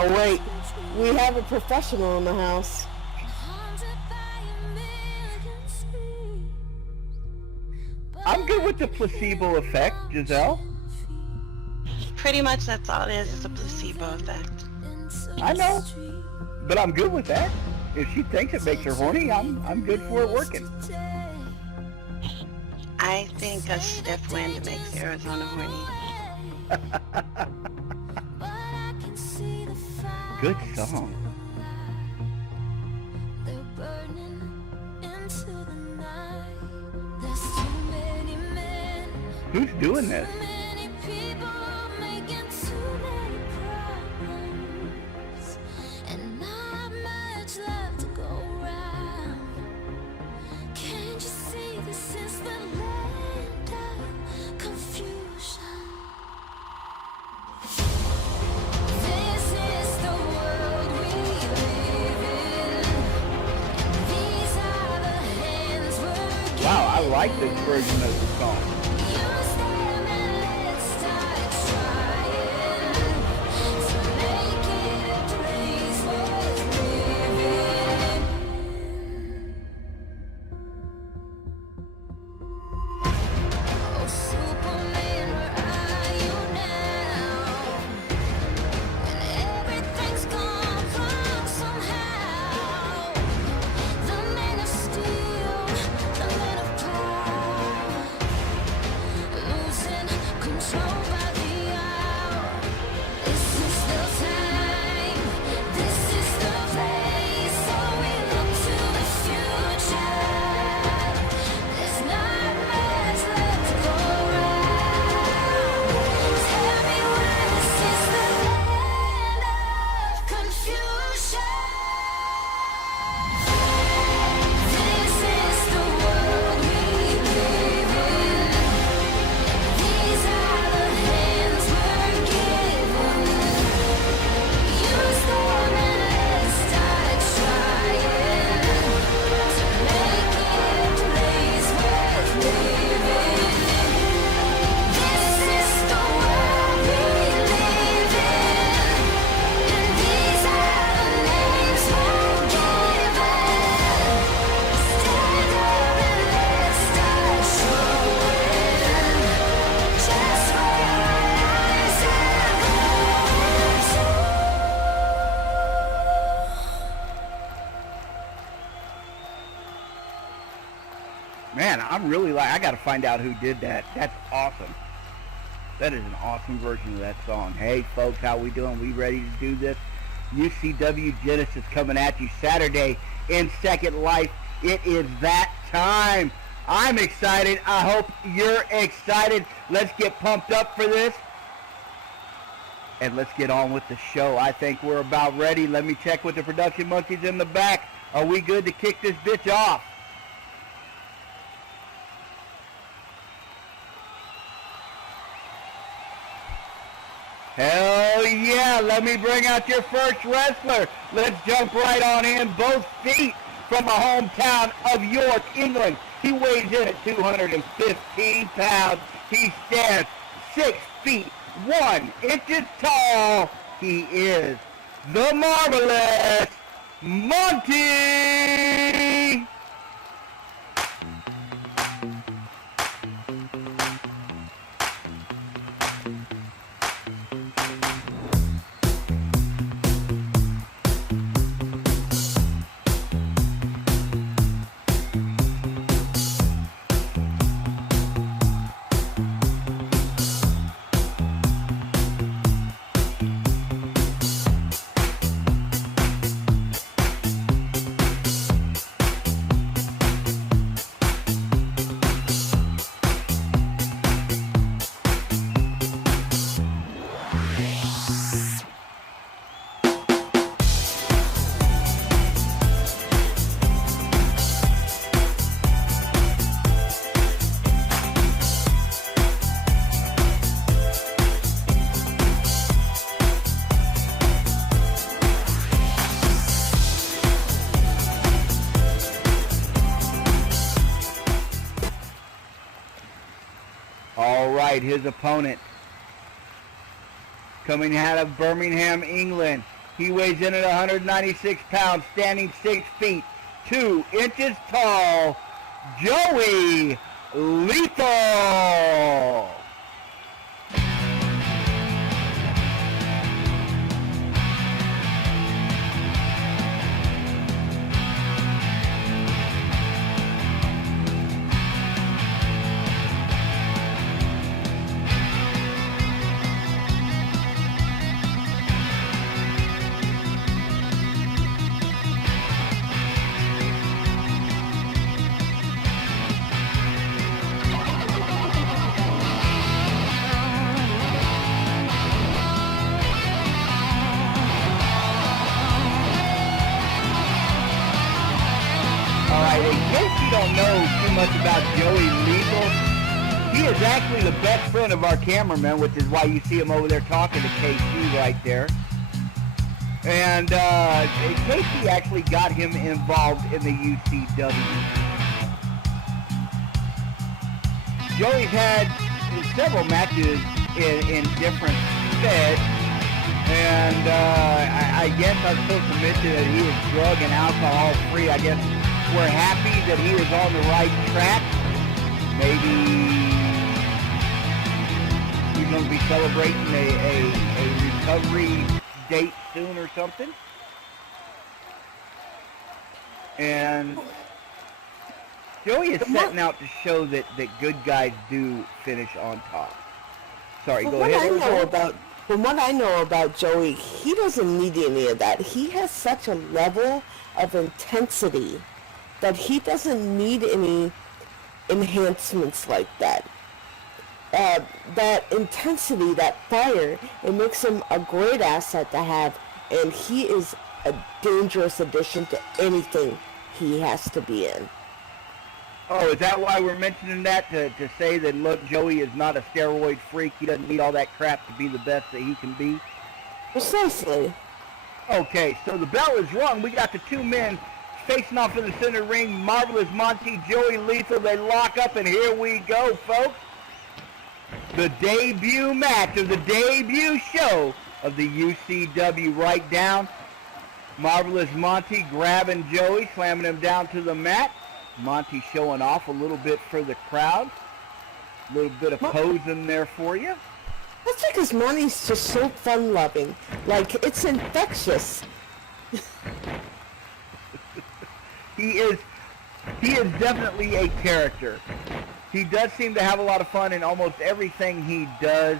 Oh wait, we have a professional in the house. I'm good with the placebo effect, Giselle. Pretty much that's all it is. It's a placebo effect. I know, but I'm good with that. If she thinks it makes her horny, I'm good for it working. I think a stiff wind makes Arizona horny. Good song. Who's doing this? Wow, I like this version of the song. Man, I'm really like, I got to find out who did that. That's awesome. That is an awesome version of that song. Hey, folks, how we doing? We ready to do this? UCW Genesys coming at you Saturday in Second Life. It is that time. I'm excited. I hope you're excited. Let's get pumped up for this. And let's get on with the show. I think we're about ready. Let me check with the production monkeys in the back. Are we good to kick this bitch off? Hell yeah, let me bring out your first wrestler. Let's jump right on in, both feet from the hometown of York, England. He weighs in at 215 pounds. He stands 6 feet 1 inches tall. He is the marvelous Monty. All right, his opponent, coming out of Birmingham, England, He weighs in at 196 pounds, standing 6 feet, 2 inches tall, Joey Lethal. In case you don't know too much about Joey Lethal, he is actually the best friend of our cameraman, which is why you see him over there talking to KC right there. And KC actually got him involved in the UCW. Joey's had several matches in different feds, and I guess I'm supposed to mention that he was drug and alcohol free. I guess we're happy that he is on the right track. Maybe he's going to be celebrating a recovery date soon or something. And Joey is setting out to show that good guys do finish on top. Sorry, go ahead. From what I know about Joey, he doesn't need any of that. He has such a level of intensity that he doesn't need any enhancements like that. That intensity, that fire, it makes him a great asset to have, and he is a dangerous addition to anything he has to be in. Oh, is that why we're mentioning that? To say that, look, Joey is not a steroid freak. He doesn't need all that crap to be the best that he can be? Precisely. Okay, so the bell is rung. We got the two men facing off in the center ring. Marvelous Monty, Joey Lethal. They lock up, and here we go, folks. The debut match of the debut show of the UCW right down. Marvelous Monty grabbing Joey, slamming him down to the mat. Monty showing off a little bit for the crowd. A little bit of posing there for you. That's because Monty's just so fun-loving. Like, it's infectious. He is definitely a character. He does seem to have a lot of fun in almost everything he does.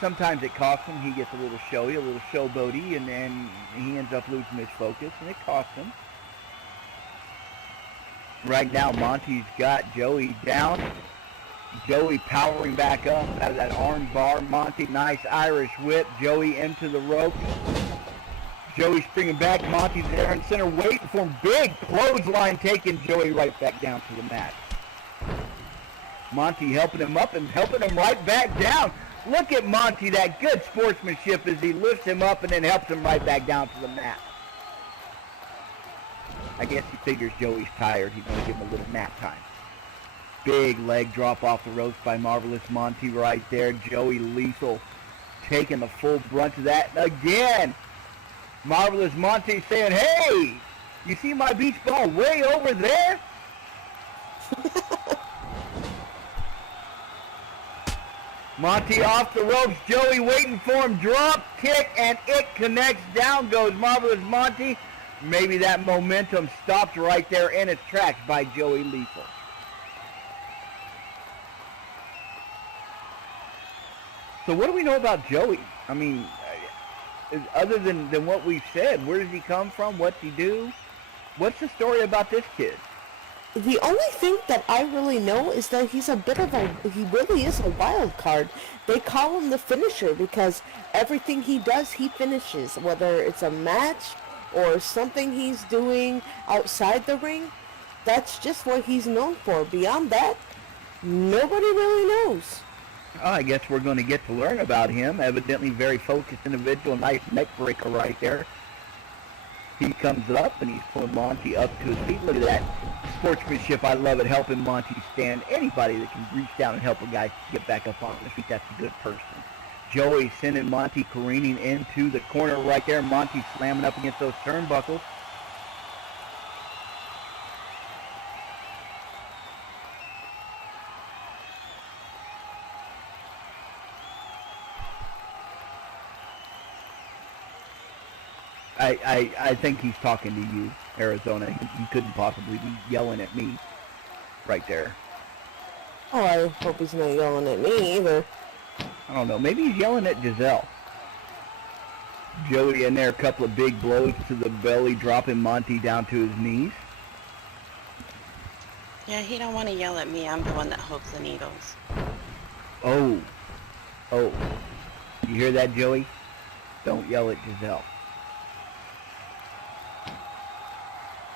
Sometimes it costs him. He gets a little showy, a little showboaty, and then he ends up losing his focus, and it costs him. Right now, Monty's got Joey down. Joey powering back up out of that arm bar. Monty, nice Irish whip. Joey into the ropes. Joey springing back. Monty's there in center waiting for him. Big clothesline taking Joey right back down to the mat. Monty helping him up and helping him right back down. Look at Monty, that good sportsmanship as he lifts him up and then helps him right back down to the mat. I guess he figures Joey's tired. He's going to give him a little nap time. Big leg drop off the ropes by Marvelous Monty right there. Joey Lethal taking the full brunt of that. And again, Marvelous Monty saying, hey, you see my beach ball way over there? Monty off the ropes. Joey waiting for him. Drop kick, and it connects. Down goes Marvelous Monty. Maybe that momentum stopped right there in its tracks by Joey Lethal. So what do we know about Joey? I mean, other than what we've said, where does he come from? What's he do? What's the story about this kid? The only thing that I really know is that he really is a wild card. They call him the finisher because everything he does, he finishes. Whether it's a match or something he's doing outside the ring, that's just what he's known for. Beyond that, nobody really knows. Oh, I guess we're going to get to learn about him. Evidently very focused individual. Nice neck breaker right there. He comes up and he's pulling Monty up to his feet. Look at that sportsmanship. I love it. Helping Monty stand. Anybody that can reach down and help a guy get back up on his feet, that's a good person. Joey sending Monty careening into the corner right there. Monty slamming up against those turnbuckles. I think he's talking to you, Arizona. He couldn't possibly be yelling at me right there. Oh, I hope he's not yelling at me either. I don't know. Maybe he's yelling at Giselle. Joey in there, a couple of big blows to the belly, dropping Monty down to his knees. Yeah, he don't want to yell at me. I'm the one that holds the needles. Oh. You hear that, Joey? Don't yell at Giselle.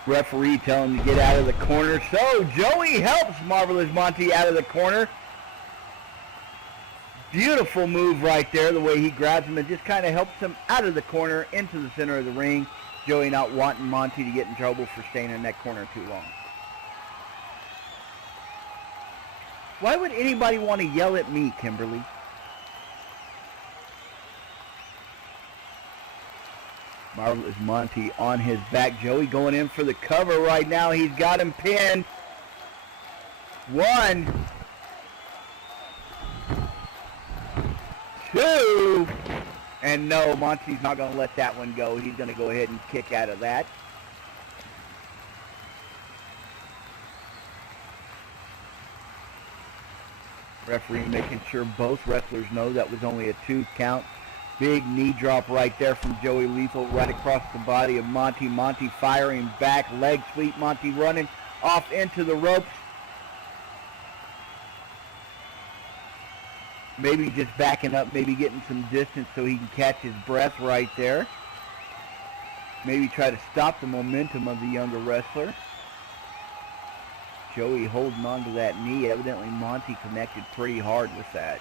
Referee telling him to get out of the corner. So Joey helps Marvelous Monty out of the corner. Beautiful move right there, the way he grabs him and just kind of helps him out of the corner into the center of the ring. Joey not wanting Monty to get in trouble for staying in that corner too long. Why would anybody want to yell at me, Kimberly? Marvelous Monty on his back. Joey going in for the cover right now. He's got him pinned. 1, 2, and no, Monty's not going to let that one go. He's going to go ahead and kick out of that. Referee making sure both wrestlers know that was only a 2 count. Big knee drop right there from Joey Lethal right across the body of Monty. Monty firing back, leg sweep. Monty running off into the ropes. Maybe just backing up, maybe getting some distance so he can catch his breath right there. Maybe try to stop the momentum of the younger wrestler. Joey holding on to that knee. Evidently Monty connected pretty hard with that.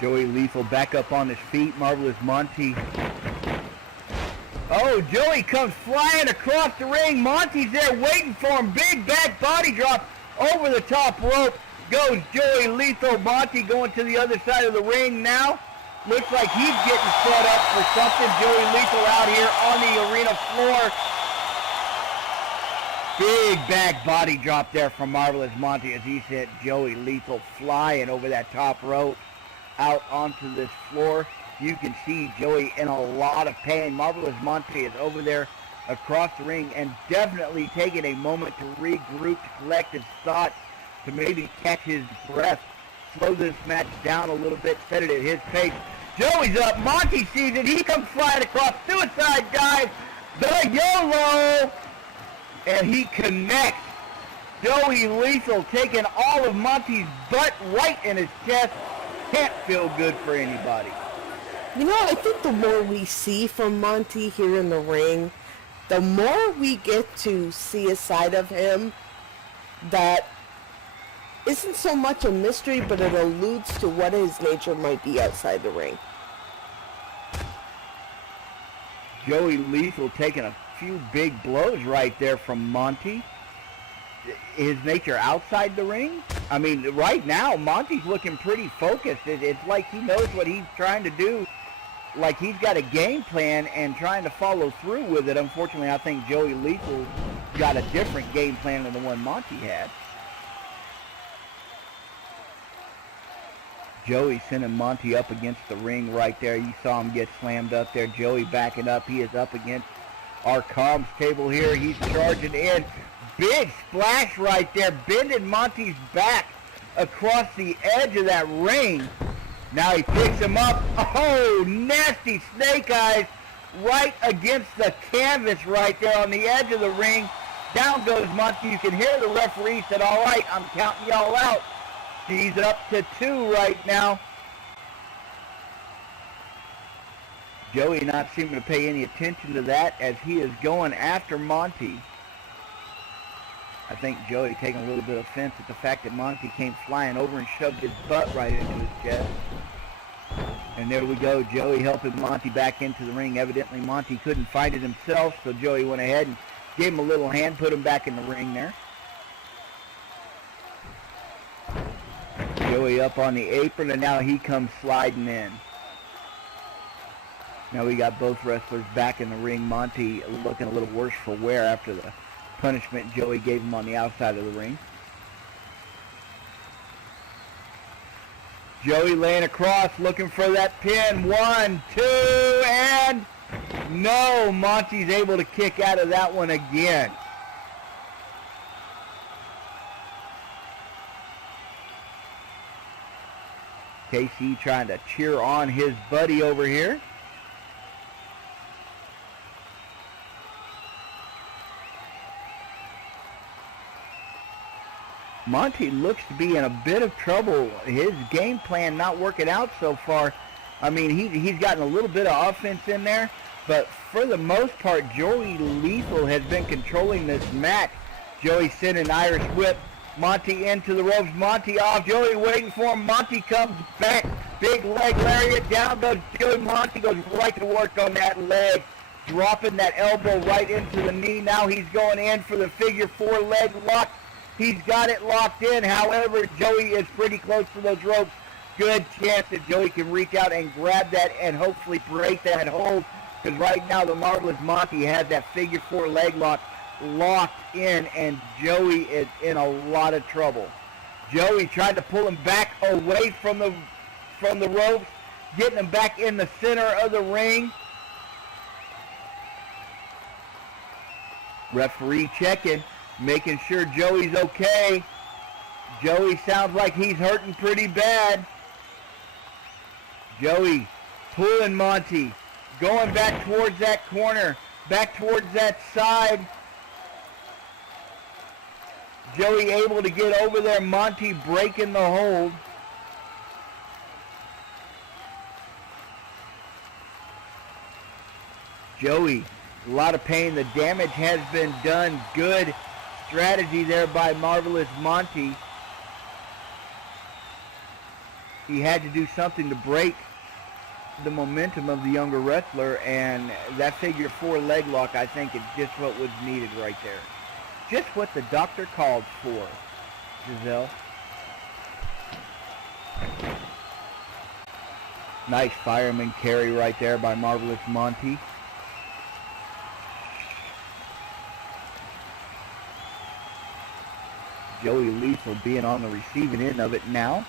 Joey Lethal back up on his feet. Marvelous Monty. Oh, Joey comes flying across the ring. Monty's there waiting for him. Big back body drop over the top rope. Goes Joey Lethal. Monty going to the other side of the ring now. Looks like he's getting set up for something. Joey Lethal out here on the arena floor. Big back body drop there from Marvelous Monty as he sent Joey Lethal flying over that top rope out onto this floor. You can see Joey in a lot of pain. Marvelous Monty is over there across the ring and definitely taking a moment to regroup, to collect his thoughts, to maybe catch his breath, slow this match down a little bit, set it at his pace. Joey's up. Monty sees it. He comes flying across. Suicide dive. The YOLO. And he connects. Joey Lethal taking all of Monty's butt right in his chest. Can't feel good for anybody. You know, I think the more we see from Monty here in the ring, the more we get to see a side of him that isn't so much a mystery, but it alludes to what his nature might be outside the ring. Joey Lethal taking a few big blows right there from Monty. His nature outside the ring? I mean, right now, Monty's looking pretty focused. It's like he knows what he's trying to do. Like he's got a game plan and trying to follow through with it. Unfortunately, I think Joey Lethal got a different game plan than the one Monty had. Joey sending Monty up against the ring right there. You saw him get slammed up there. Joey backing up. He is up against our comms table here. He's charging in. Big splash right there, bending Monty's back across the edge of that ring. Now he picks him up. Oh, nasty snake eyes right against the canvas right there on the edge of the ring. Down goes Monty. You can hear the referee said, all right, I'm counting y'all out. He's up to 2 right now. Joey not seeming to pay any attention to that as he is going after Monty. I think Joey taking a little bit of offense at the fact that Monty came flying over and shoved his butt right into his chest. And there we go, Joey helping Monty back into the ring. Evidently Monty couldn't find it himself, so Joey went ahead and gave him a little hand, put him back in the ring there. Joey up on the apron, and now he comes sliding in. Now we got both wrestlers back in the ring. Monty looking a little worse for wear after the punishment Joey gave him on the outside of the ring. Joey laying across, looking for that pin. 1, 2, and no! Monty's able to kick out of that one again. KC trying to cheer on his buddy over here. Monty looks to be in a bit of trouble. His game plan not working out so far. I mean, he's gotten a little bit of offense in there, but for the most part, Joey Lethal has been controlling this match. Joey sending an Irish whip. Monty into the ropes. Monty off. Joey waiting for him. Monty comes back. Big leg lariat. Down goes Joey. Monty goes right to work on that leg. Dropping that elbow right into the knee. Now he's going in for the figure 4 leg lock. He's got it locked in. However, Joey is pretty close to those ropes. Good chance that Joey can reach out and grab that and hopefully break that hold. Because right now the Marvelous Monty has that figure 4 leg lock locked in, and Joey is in a lot of trouble. Joey tried to pull him back away from the ropes, getting him back in the center of the ring. Referee checking, making sure Joey's okay. Joey sounds like he's hurting pretty bad. Joey pulling Monty, going back towards that corner, back towards that side. Joey able to get over there. Monty breaking the hold. Joey, a lot of pain. The damage has been done. Good strategy there by Marvelous Monty. He had to do something to break the momentum of the younger wrestler, and that figure 4 leg lock, I think, is just what was needed right there. Just what the doctor called for, Giselle. Nice fireman carry right there by Marvelous Monty. Joey Lethal being on the receiving end of it now.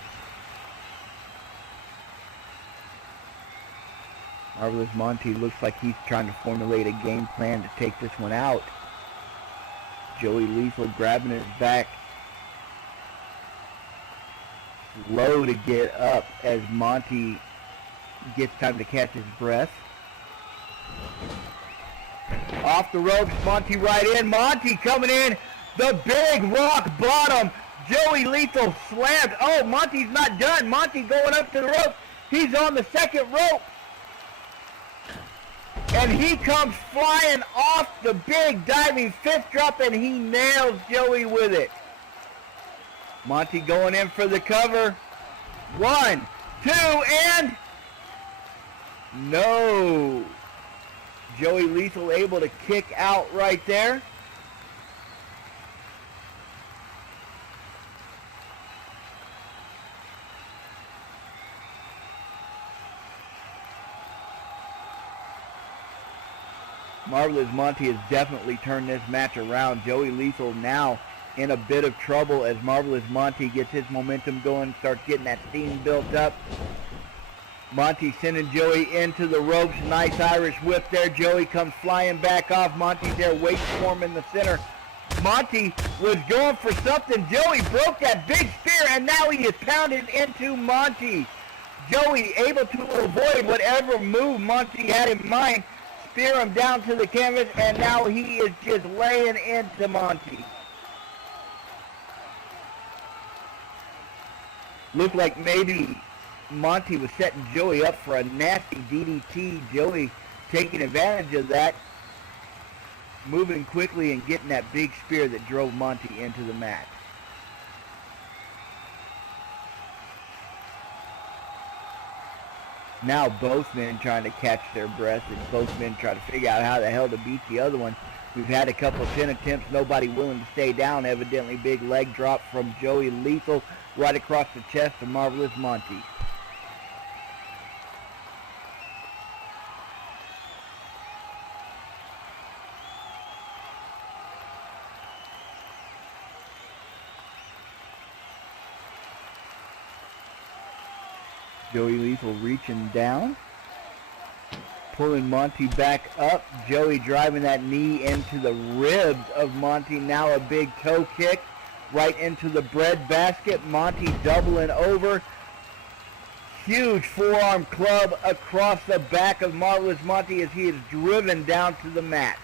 Marvelous Monty looks like he's trying to formulate a game plan to take this one out. Joey Lethal grabbing his back. Slow to get up as Monty gets time to catch his breath. Off the ropes, Monty right in. Monty coming in. The big rock bottom. Joey Lethal slammed. Oh, Monty's not done. Monty going up to the rope. He's on the second rope. And he comes flying off the big diving fifth drop, and he nails Joey with it. Monty going in for the cover. 1, 2, and no. Joey Lethal able to kick out right there. Marvelous Monty has definitely turned this match around. Joey Lethal now in a bit of trouble as Marvelous Monty gets his momentum going, starts getting that steam built up. Monty sending Joey into the ropes. Nice Irish whip there. Joey comes flying back off. Monty's there waiting for him in the center. Monty was going for something. Joey broke that big spear, and now he is pounded into Monty. Joey able to avoid whatever move Monty had in mind. Spear him down to the canvas, and now he is just laying into Monty. Looked like maybe Monty was setting Joey up for a nasty DDT. Joey taking advantage of that, moving quickly and getting that big spear that drove Monty into the mat. Now both men trying to catch their breath, and both men trying to figure out how the hell to beat the other one. We've had a couple of pin attempts, nobody willing to stay down. Evidently big leg drop from Joey Lethal right across the chest of Marvelous Monty. Joey Lethal reaching down, pulling Monty back up. Joey driving that knee into the ribs of Monty. Now a big toe kick right into the bread basket. Monty doubling over. Huge forearm club across the back of Marvelous Monty as he is driven down to the mat.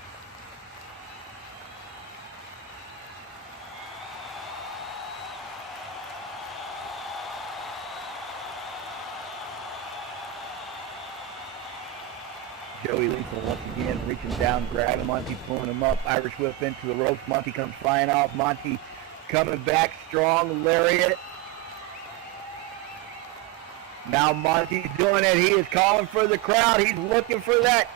Joey Lethal once again reaching down, grabbing Monty, pulling him up. Irish whip into the ropes. Monty comes flying off. Monty coming back strong, lariat. Now Monty's doing it. He is calling for the crowd. He's looking for that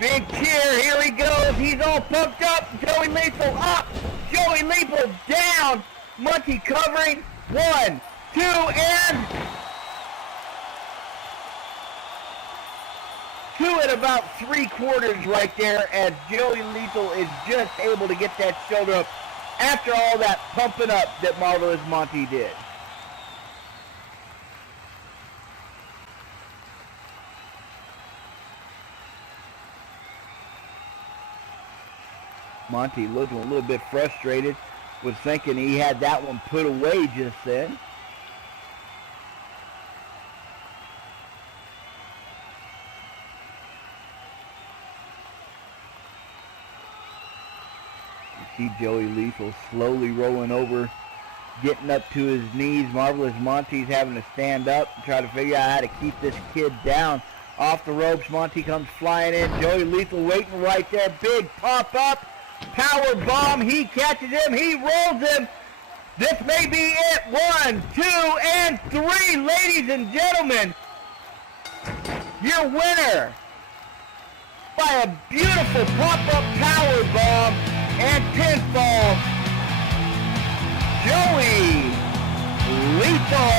big cheer. Here he goes. He's all pumped up. Joey Lethal up. Joey Lethal down. Monty covering. 1, 2, and 2 at about 3/4 right there, as Joey Lethal is just able to get that shoulder up after all that pumping up that Marvelous Monty did. Monty looking a little bit frustrated, was thinking he had that one put away just then. See Joey Lethal slowly rolling over, getting up to his knees. Marvelous Monty's having to stand up and try to figure out how to keep this kid down. Off the ropes, Monty comes flying in. Joey Lethal waiting right there. Big pop up, power bomb. He catches him. He rolls him. This may be it. 1, 2, and 3, ladies and gentlemen. Your winner by a beautiful pop-up power bomb and pinfall, Joey Lethal.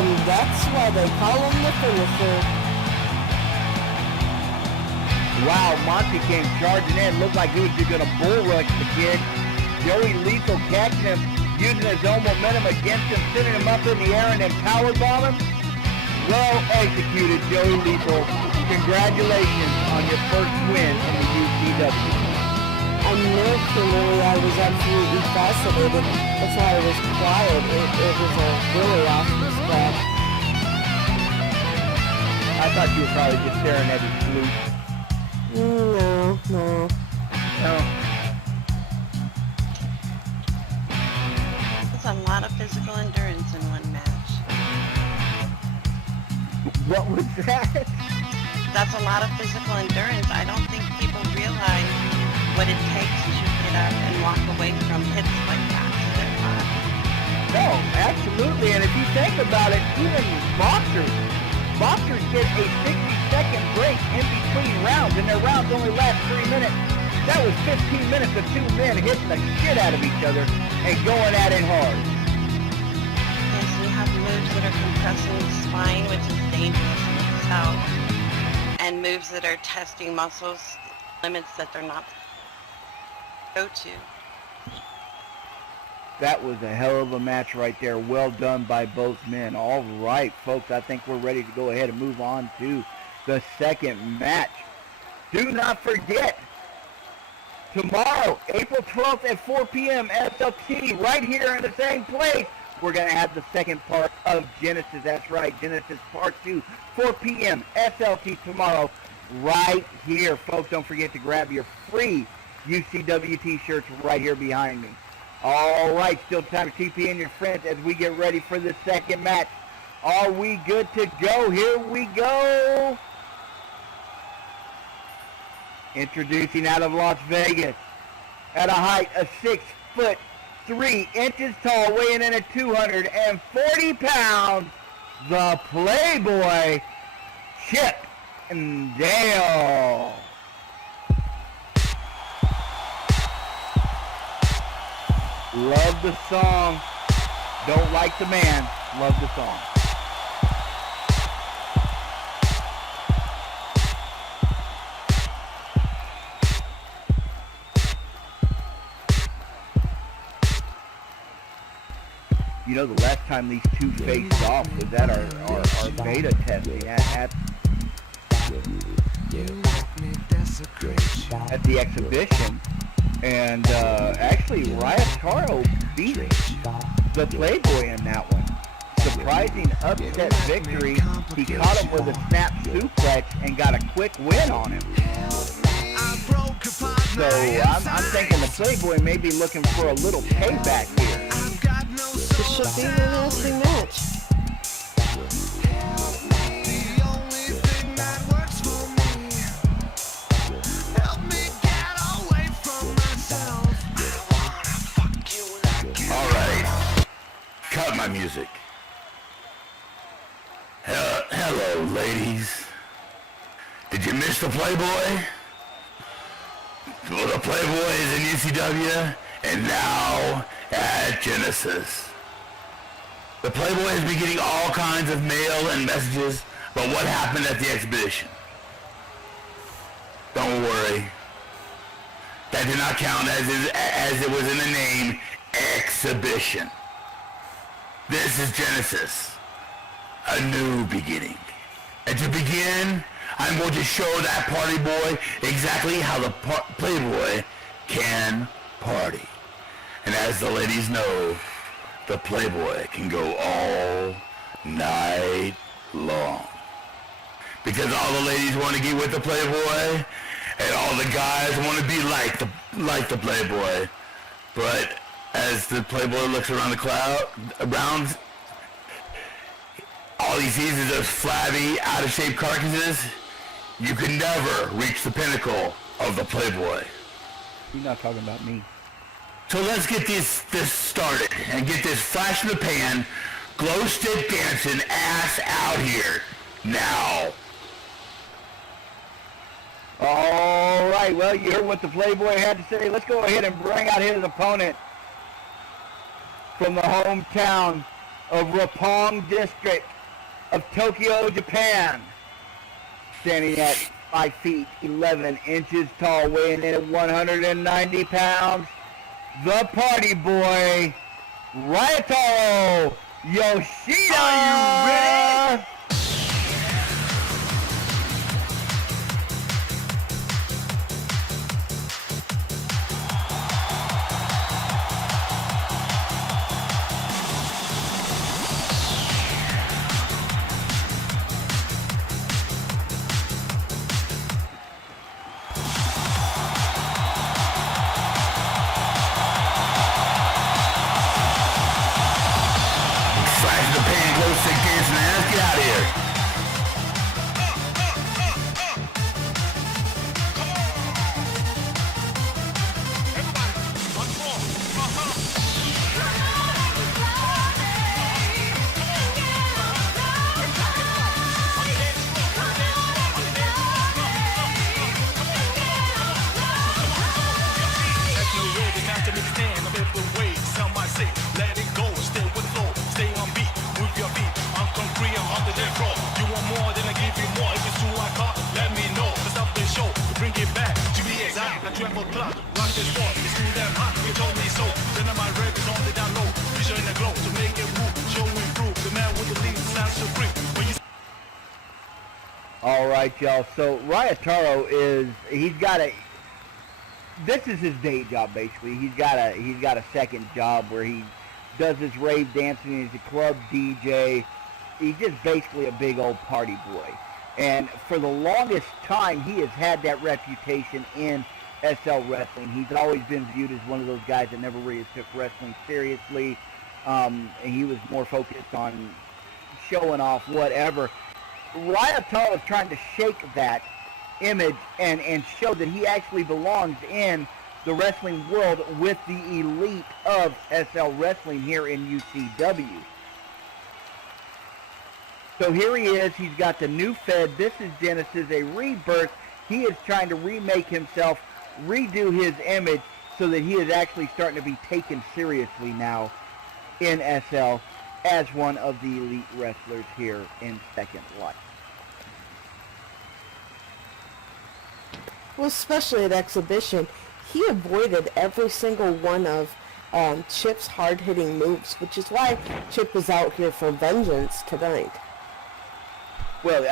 And that's why they call him the finisher. Wow, Monty came charging in. Looked like he was just going to bull rush the kid. Joey Lethal catching him, using his own momentum against him, sending him up in the air and then powerbomb him. Well executed, Joey Lethal. Congratulations on your first win in the UCW. Emotionally, I was absolutely fascinated. That's why I was quiet. It was a really awesome spot. I thought you were probably just staring at his flute. No. No. It's a lot of physical endurance in one match. What was that? That's a lot of physical endurance. I don't think people realize what it takes to get up and walk away from hits like that to their body. No, absolutely. And if you think about it, even boxers get a 60-second break in between rounds, and their rounds only last 3 minutes. That was 15 minutes of 2 men hitting the shit out of each other and going at it hard. Yes, we have moves that are compressing the spine, which is dangerous in itself, and moves that are testing muscles limits that they're not go to. That was a hell of a match right there. Well done by both men. All right, folks, I think we're ready to go ahead and move on to the second match. Do not forget, tomorrow, April 12th at 4 p.m. SLT, right here in the same place, we're going to have the second part of Genesys. That's right, Genesys Part 2, 4 p.m. SLT tomorrow, right here. Folks, don't forget to grab your free UCW t-shirts right here behind me. All right, still time to TP and your friends as we get ready for the second match. Are we good to go? Here we go. Introducing out of Las Vegas at a height of 6'3" tall, weighing in at 240 pounds, the Playboy, Chip and Dale. Love the song. Don't like the man. Love the song. You know, the last time these two faced off was at our beta testing at the exhibition. And actually, Ryataro beat the Playboy in that one. Surprising upset victory. He caught him with a snap suplex and got a quick win on him. So I'm thinking the Playboy may be looking for a little payback here. This should be an interesting match. Alright, cut my music. Hello, ladies. Did you miss the Playboy? Well, the Playboy is in UCW and now at Genesys. The Playboy has been getting all kinds of mail and messages about what happened at the exhibition. Don't worry. That did not count as it was in the name, exhibition. This is Genesys, a new beginning. And to begin, I'm going to show that party boy exactly how the Playboy can party. And as the ladies know, the Playboy can go all night long. Because all the ladies want to get with the Playboy, and all the guys want to be like the Playboy. But as the Playboy looks around the crowd, all he sees is those flabby, out-of-shape carcasses. You can never reach the pinnacle of the Playboy. You're not talking about me. So let's get this started and get this flash in the pan, glow stick dancing ass out here now. All right, well, you heard what the Playboy had to say. Let's go ahead and bring out his opponent from the hometown of Roppongi District of Tokyo, Japan. Standing at 5 feet 11 inches tall, weighing in at 190 pounds, the party boy, Ryataro Yoshida. Are you ready? Flash in the pan, glow stick dancing ass, get out of here. All right, y'all. So Ryataro this is his day job basically. He's got a second job where he does his rave dancing. He's a club DJ. He's just basically a big old party boy. And for the longest time, he has had that reputation in SL Wrestling. He's always been viewed as one of those guys that never really took wrestling seriously. And he was more focused on showing off whatever. Ryataro is trying to shake that image and show that he actually belongs in the wrestling world with the elite of SL Wrestling here in UCW. So here he is. He's got the new Fed. This is Genesys, a rebirth. He is trying to remake himself, redo his image so that he is actually starting to be taken seriously now in SL as one of the elite wrestlers here in Second Life. Well, especially at Exhibition, he avoided every single one of Chip's hard-hitting moves, which is why Chip is out here for vengeance tonight. Well,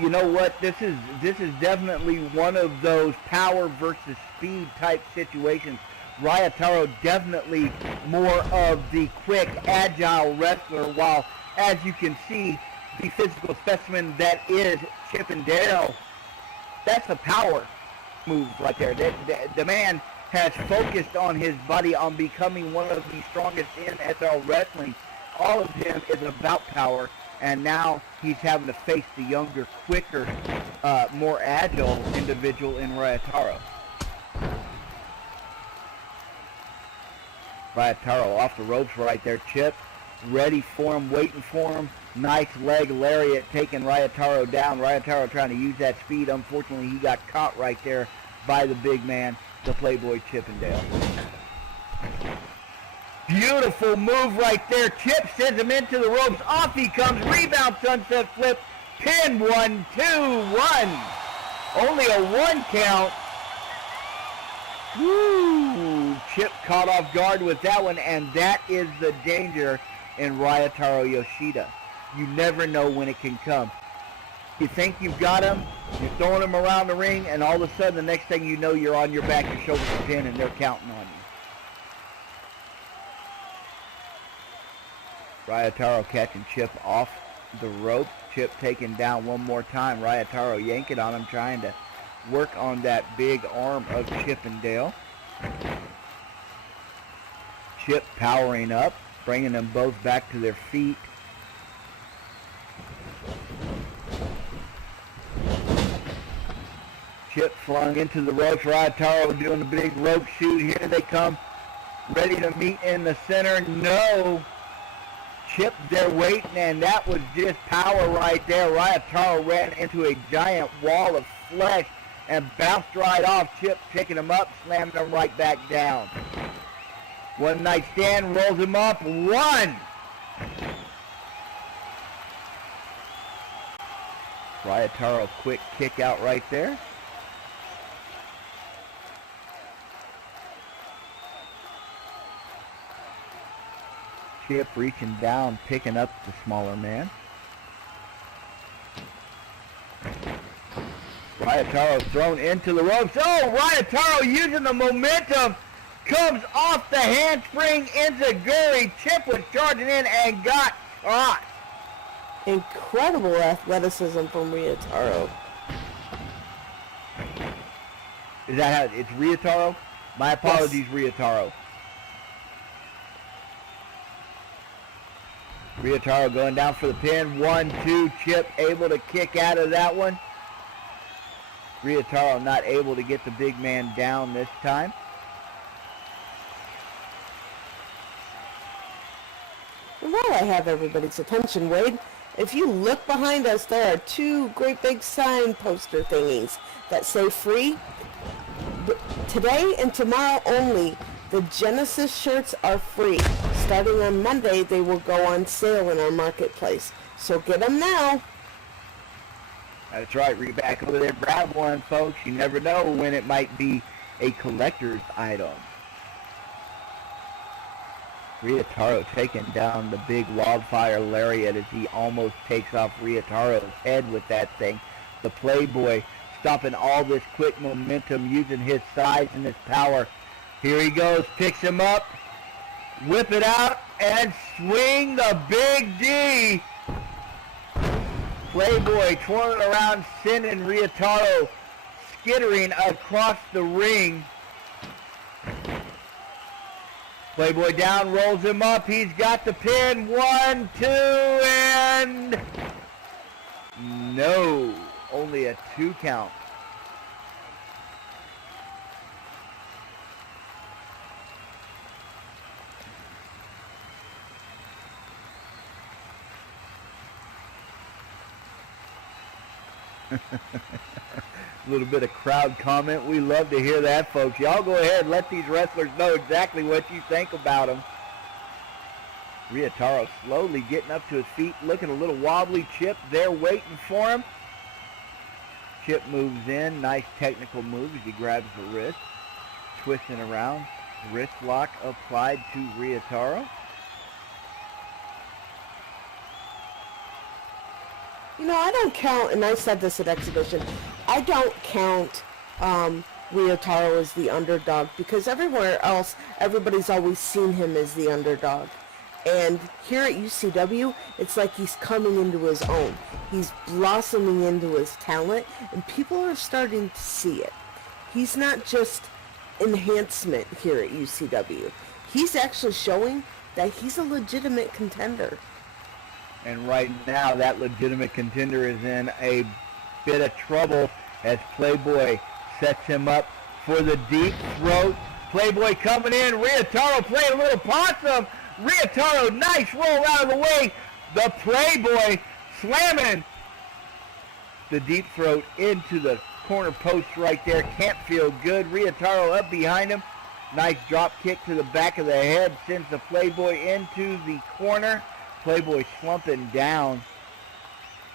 you know what? This is definitely one of those power versus speed type situations. Ryotaro definitely more of the quick, agile wrestler, while, as you can see, the physical specimen that is Chip and Dale, that's a power move right there. The man has focused on his body, on becoming one of the strongest in SL wrestling. All of him is about power. And now he's having to face the younger, quicker, more agile individual in Ryotaro. Ryotaro off the ropes right there. Chip ready for him, waiting for him. Nice leg lariat taking Ryotaro down. Ryotaro trying to use that speed. Unfortunately, he got caught right there by the big man, the Playboy Chippendale. Beautiful move right there. Chip sends him into the ropes. Off he comes. Rebound sunset flip. Pin 1, 2, 1. Only a 1 count. Woo! Chip caught off guard with that one, and that is the danger in Ryotaro Yoshida. You never know when it can come. You think you've got him, you're throwing him around the ring, and all of a sudden, the next thing you know, you're on your back, your shoulders are pinned, and they're counting on you. Ryotaro catching Chip off the rope. Chip taken down one more time. Ryotaro yanking on him, trying to work on that big arm of Chippendale. Chip powering up, bringing them both back to their feet. Chip flung into the ropes. Ryotaro doing a big rope shoot. Here they come, ready to meet in the center. No. Chip there waiting, and that was just power right there. Ryotaro ran into a giant wall of flesh and bounced right off. Chip picking him up, slamming him right back down. One night stand, rolls him up. 1. Ryotaro quick kick out right there. Chip reaching down, picking up the smaller man. Ryotaro thrown into the ropes. Oh, Ryotaro using the momentum. Comes off the handspring into Guri. Chip was charging in and got caught. Incredible athleticism from Ryotaro. Is that how it's Ryotaro? My apologies, yes. Ryotaro. Ryotaro going down for the pin. 1, 2. Chip able to kick out of that one. Ryotaro not able to get the big man down this time. Well, now I have everybody's attention, Wade. If you look behind us, there are 2 great big sign poster thingies that say free. But today and tomorrow only, the Genesys shirts are free. Starting on Monday, they will go on sale in our marketplace. So get them now. That's right. Read back over there. Grab one, folks. You never know when it might be a collector's item. Ryotaro taking down the big wildfire lariat as he almost takes off Ryotaro's head with that thing. The Playboy stopping all this quick momentum, using his size and his power. Here he goes, picks him up, whip it out, and swing the big D. Playboy twirling around, sending Ryotaro skittering across the ring. Playboy down, rolls him up. He's got the pin. 1, 2, and no. Only a 2 count. A little bit of crowd comment. We love to hear that, folks. Y'all go ahead and let these wrestlers know exactly what you think about them. Ryotaro slowly getting up to his feet, looking a little wobbly. Chip there waiting for him. Chip moves in. Nice technical move as he grabs the wrist. Twisting around. Wrist lock applied to Ryotaro. You know, I don't count, and I said this at Exhibition, I don't count Ryotaro as the underdog because everywhere else, everybody's always seen him as the underdog. And here at UCW, it's like he's coming into his own. He's blossoming into his talent, and people are starting to see it. He's not just enhancement here at UCW. He's actually showing that he's a legitimate contender. And right now, that legitimate contender is in a bit of trouble as Playboy sets him up for the deep throat. Playboy coming in. Ryotaro playing a little possum. Ryotaro, nice roll out of the way. The Playboy slamming the deep throat into the corner post right there. Can't feel good. Ryotaro up behind him. Nice drop kick to the back of the head. Sends the Playboy into the corner. Playboy slumping down.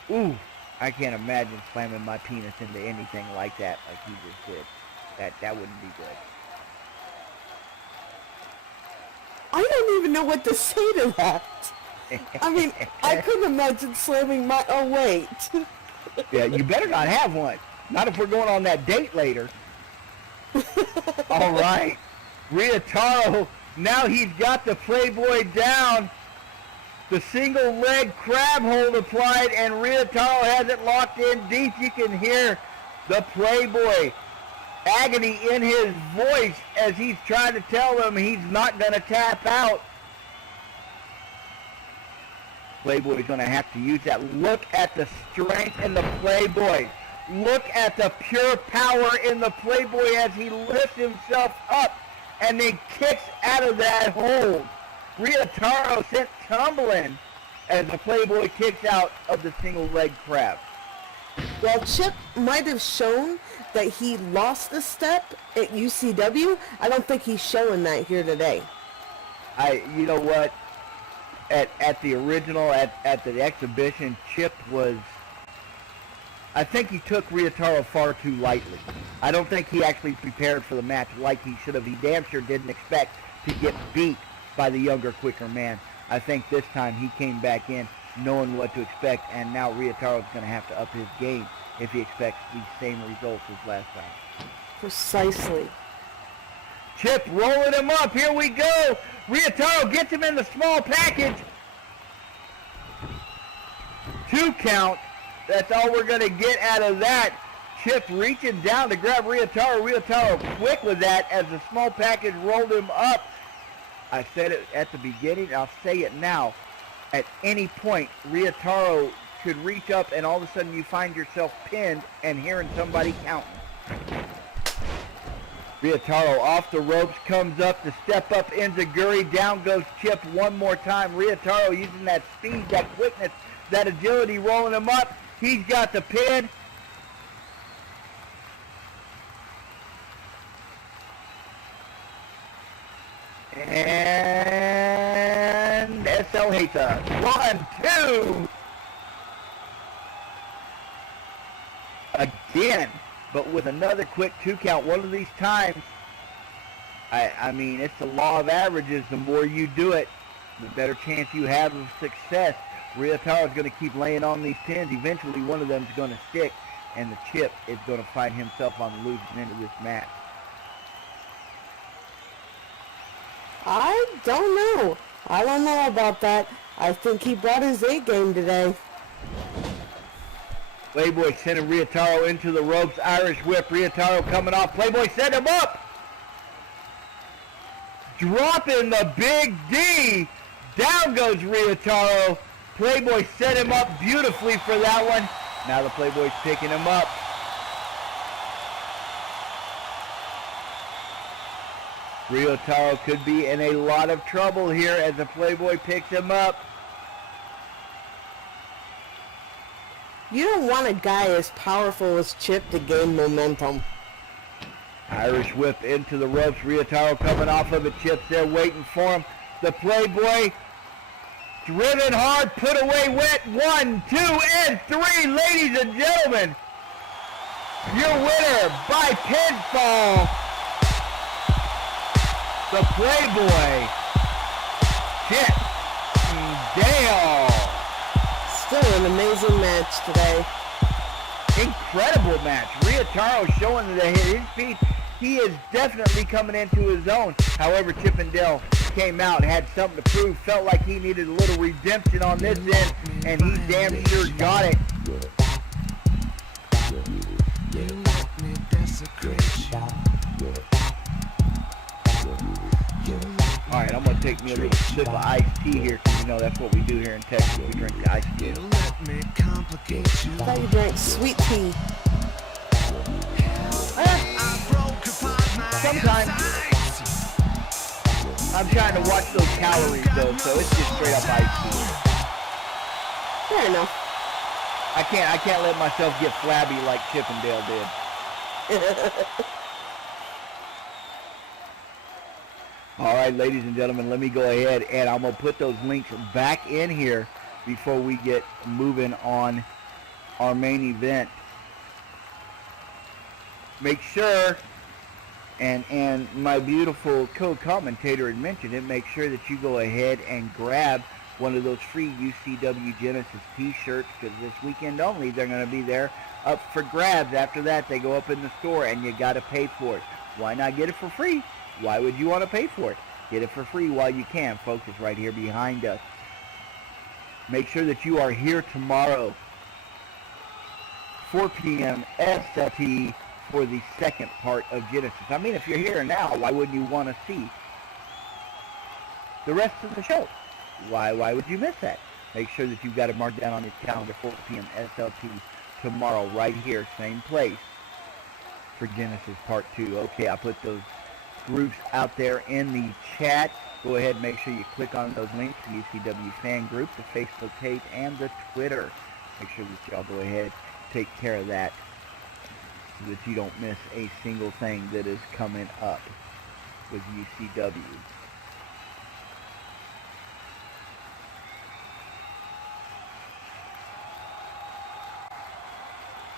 Ooh, I can't imagine slamming my penis into anything like that, like he just did. That wouldn't be good. I don't even know what to say to that. I mean, I couldn't imagine slamming my... Oh, wait. Yeah, you better not have one. Not if we're going on that date later. All right. Ryotaro, now he's got the Playboy down. The single leg crab hold applied, and Ryotaro has it locked in deep. You can hear the Playboy agony in his voice as he's trying to tell him he's not going to tap out. Playboy's going to have to use that. Look at the strength in the Playboy. Look at the pure power in the Playboy as he lifts himself up and then kicks out of that hold. Ryotaro sent tumbling as the Playboy kicks out of the single leg crab. Well, Chip might have shown that he lost a step at UCW. I don't think he's showing that here today. You know what? At the original, at the exhibition, Chip was... I think he took Ryotaro far too lightly. I don't think he actually prepared for the match like he should have. He damn sure didn't expect to get beat by the younger, quicker man. I think this time he came back in knowing what to expect, and now Ryotaro's going to have to up his game if he expects the same results as last time. Precisely. Chip rolling him up. Here we go. Ryotaro gets him in the small package. 2 count. That's all we're going to get out of that. Chip reaching down to grab Ryotaro. Ryotaro quick with that as the small package rolled him up. I said it at the beginning. I'll say it now. At any point, Ryotaro could reach up and all of a sudden you find yourself pinned and hearing somebody counting. Ryotaro off the ropes, comes up to step up enziguri. Down goes Chip one more time. Ryotaro using that speed, that quickness, that agility, rolling him up. He's got the pin. And SL hates us. 1, 2. Again, but with another quick 2 count. One of these times, I mean, it's the law of averages. The more you do it, the better chance you have of success. Ryotaro is going to keep laying on these pins. Eventually, one of them is going to stick, and the Chip is going to find himself on the losing end of this match. I don't know. I don't know about that. I think he brought his A game today. Playboy sending Ryotaro into the ropes. Irish whip. Ryotaro coming off. Playboy set him up. Dropping the big D. Down goes Ryotaro. Playboy set him up beautifully for that one. Now the Playboy's picking him up. Ryotaro could be in a lot of trouble here as the Playboy picks him up. You don't want a guy as powerful as Chip to gain momentum. Irish whip into the ropes. Ryotaro coming off of it. Chip's there waiting for him. The Playboy driven hard, put away wet. 1, 2, and 3. Ladies and gentlemen, your winner by pinfall, the Playboy, Chip Dale. Still an amazing match today. Incredible match. Ryotaro showing that his feet, he is definitely coming into his own. However, Chip and Dale came out, had something to prove, felt like he needed a little redemption on this end, and he damn sure got it. All right, I'm going to take me a little sip of iced tea here, because you know that's what we do here in Texas. We drink iced tea. I thought you drank sweet tea. Sometimes. I'm trying to watch those calories though, so it's just straight up iced tea. Fair enough. I can't let myself get flabby like Chip and Dale did. All right, ladies and gentlemen, let me go ahead and I'm going to put those links back in here before we get moving on our main event. Make sure, and my beautiful co-commentator had mentioned it, make sure that you go ahead and grab one of those free UCW Genesys t-shirts, because this weekend only they're going to be there up for grabs. After that, they go up in the store and you got to pay for it. Why not get it for free? Why would you want to pay for it? Get it for free while you can, folks. It's right here behind us. Make sure that you are here tomorrow, 4 p.m. SLT, for the second part of Genesys. I mean, if you're here now, why wouldn't you want to see the rest of the show? Why would you miss that? Make sure that you've got it marked down on your calendar, 4 p.m. SLT tomorrow, right here, same place, for Genesys Part 2. Okay, I'll put those groups out there in the chat. Go ahead and make sure you click on those links, the UCW fan group, the Facebook page, and the Twitter. Make sure that y'all go ahead, take care of that, so that you don't miss a single thing that is coming up with UCW.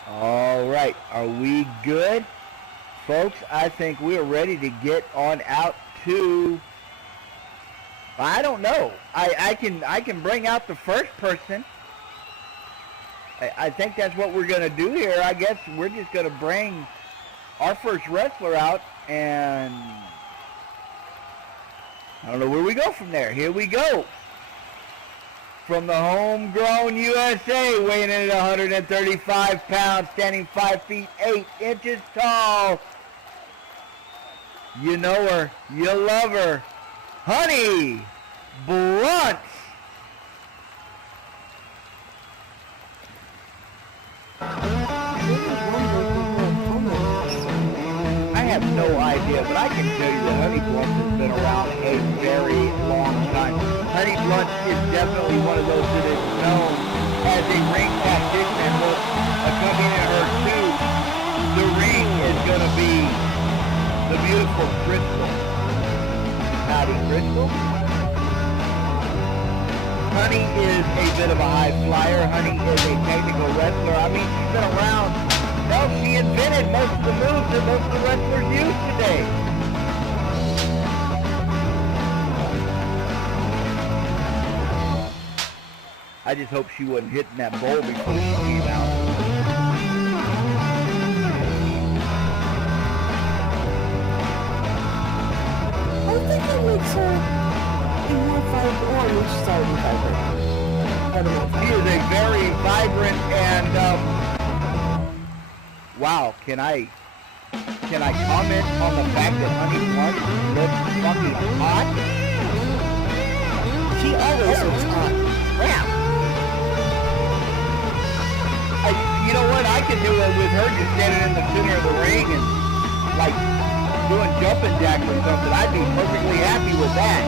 All right, are we good? Folks, I think we are ready to get on out to, I don't know. I can bring out the first person. I think that's what we're going to do here. I guess we're just going to bring our first wrestler out, and I don't know where we go from there. Here we go. From the homegrown USA, weighing in at 135 pounds, standing 5 feet 8 inches tall. You know her, you love her, Honey Blunt. I have no idea, but I can tell you that Honey Blunt has been around a very long time. Honey Blunt is definitely one of those that is known as a ring tactician. Look, accompanying her to the ring is going to be the beautiful Crystal. Howdy, Crystal. Honey is a bit of a high flyer. Honey is a technical wrestler. I mean, she's been around. Hell, she invented most of the moves that most of the wrestlers use today. I just hope she wasn't hitting that bowl before she came out. I think it makes her a more vibrant, or which is already vibrant. She is a very vibrant and, wow, can I comment on the fact that Honey Blunt looks fucking hot? She always looks hot. Crap. You know what? I could do it with her just standing in the center of the ring and, like, doing jumping jacks or something. I'd be perfectly happy with that.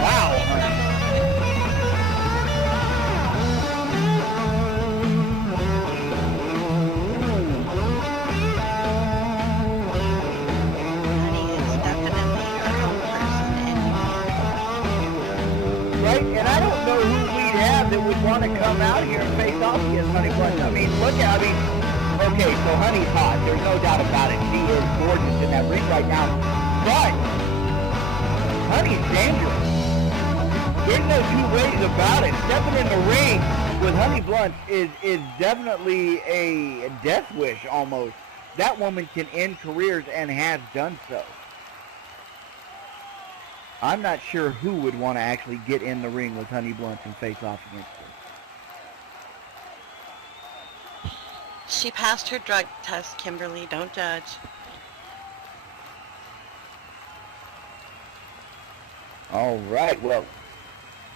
Wow, honey. want to come out here and face off against Honey Blunt. I mean, okay, so Honey's hot. There's no doubt about it. She is gorgeous in that ring right now. But Honey's dangerous. There's no two ways about it. Stepping in the ring with Honey Blunt is definitely a death wish almost. That woman can end careers and has done so. I'm not sure who would want to actually get in the ring with Honey Blunt and face off against her. She passed her drug test, Kimberly. Don't judge. All right, well,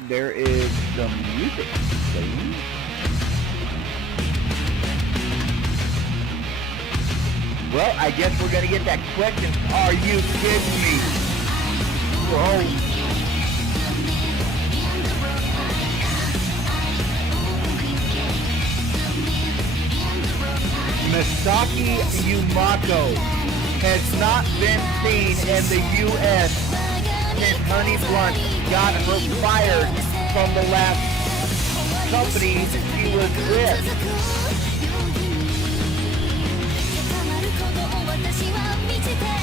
there is some music playing. Well, I guess we're going to get that question. Are you kidding me? Whoa. Misaki Yumako has not been seen in the U.S. since Honey Blunt got her fired from the last company she was with.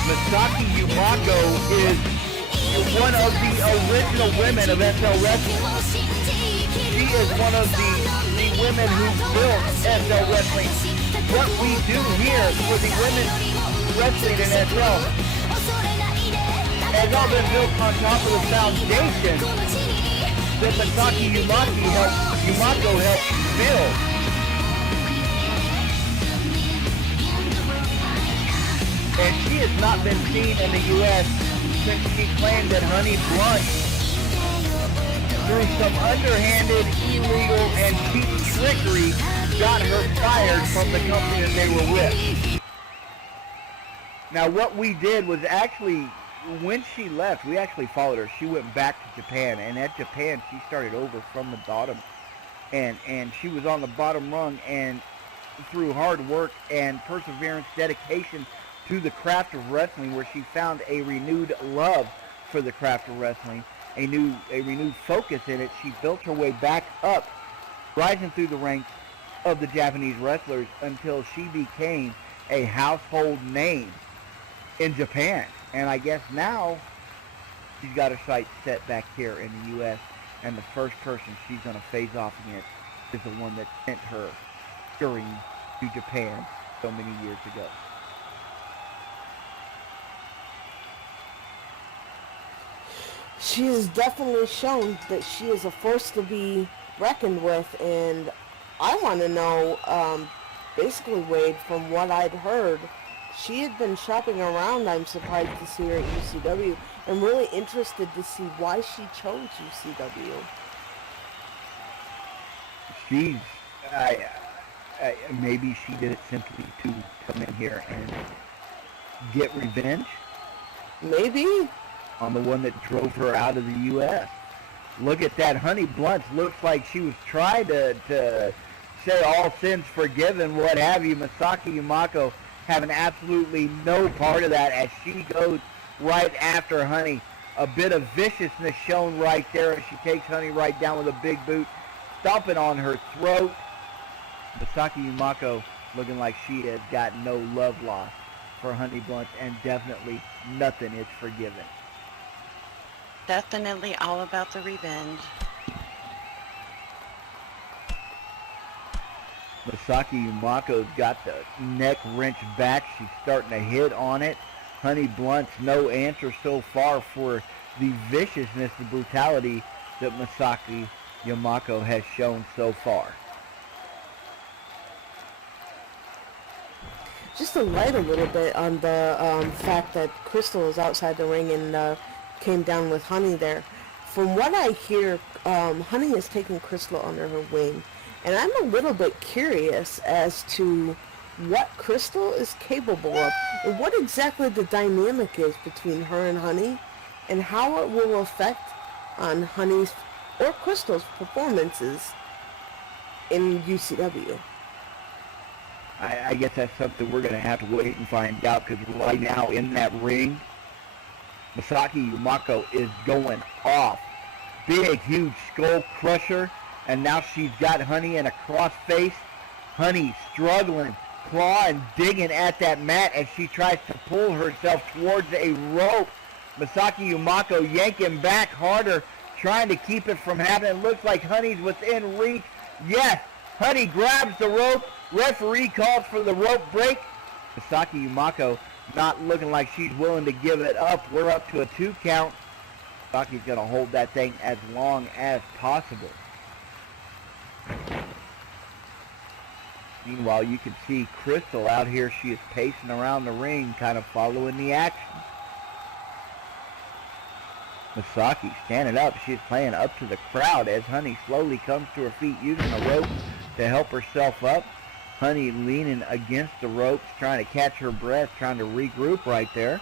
Misaki Yumako is one of the original women of SL Wrestling. She is one of the women who built SL Wrestling. What we do here for the women wrestling in SL has all been built on top of the foundation that Misaki Yumako helped build. And she has not been seen in the U.S. since she claimed that Honey Blunt, through some underhanded, illegal, and cheap trickery, got her fired from the company that they were with. Now, what we did was actually, when she left, we actually followed her. She went back to Japan, and at Japan, she started over from the bottom. And she was on the bottom rung, and through hard work and perseverance, dedication to the craft of wrestling, where she found a renewed love for the craft of wrestling, a renewed focus in it. She built her way back up, rising through the ranks of the Japanese wrestlers until she became a household name in Japan. And I guess now she's got her sights set back here in the U.S., and the first person she's going to face off against is the one that sent her scurrying to Japan so many years ago. She has definitely shown that she is a force to be reckoned with, and I want to know, basically, Wade, from what I'd heard, she had been shopping around, I'm surprised to see her at UCW, and really interested to see why she chose UCW. Maybe she did it simply to come in here and get revenge. Maybe. On the one that drove her out of the U.S. Look at that. Honey Blunt looks like she was trying to say all sins forgiven, what have you. Misaki Yumako having absolutely no part of that as she goes right after Honey. A bit of viciousness shown right there as she takes Honey right down with a big boot, stomping on her throat. Misaki Yumako looking like she has got no love lost for Honey Blunt, and definitely nothing is forgiven. Definitely all about the revenge. Misaki Yumako's got the neck wrench back. She's starting to hit on it. Honey Blunt's no answer so far for the viciousness, the brutality that Misaki Yumako has shown so far. Just to light a little bit on the fact that Crystal is outside the ring and came down with Honey there. From what I hear, Honey has taken Crystal under her wing, and I'm a little bit curious as to what Crystal is capable of, and what exactly the dynamic is between her and Honey, and how it will affect on Honey's or Crystal's performances in UCW. I guess that's something we're going to have to wait and find out, because right now in that ring, Misaki Yumako is going off. Big, huge skull crusher And now she's got Honey in a cross face. Honey struggling, clawing, digging at that mat as she tries to pull herself towards a rope. Masaki Yumako yanking back harder, trying to keep it from happening. It looks like Honey's within reach. Yes, Honey grabs the rope. Referee calls for the rope break. Masaki Yumako not looking like she's willing to give it up. We're up to a 2 count. Masaki's going to hold that thing as long as possible. Meanwhile, you can see Crystal out here. She is pacing around the ring, kind of following the action. Masaki standing up. She's playing up to the crowd as Honey slowly comes to her feet, using the rope to help herself up. Honey leaning against the ropes, trying to catch her breath, trying to regroup right there.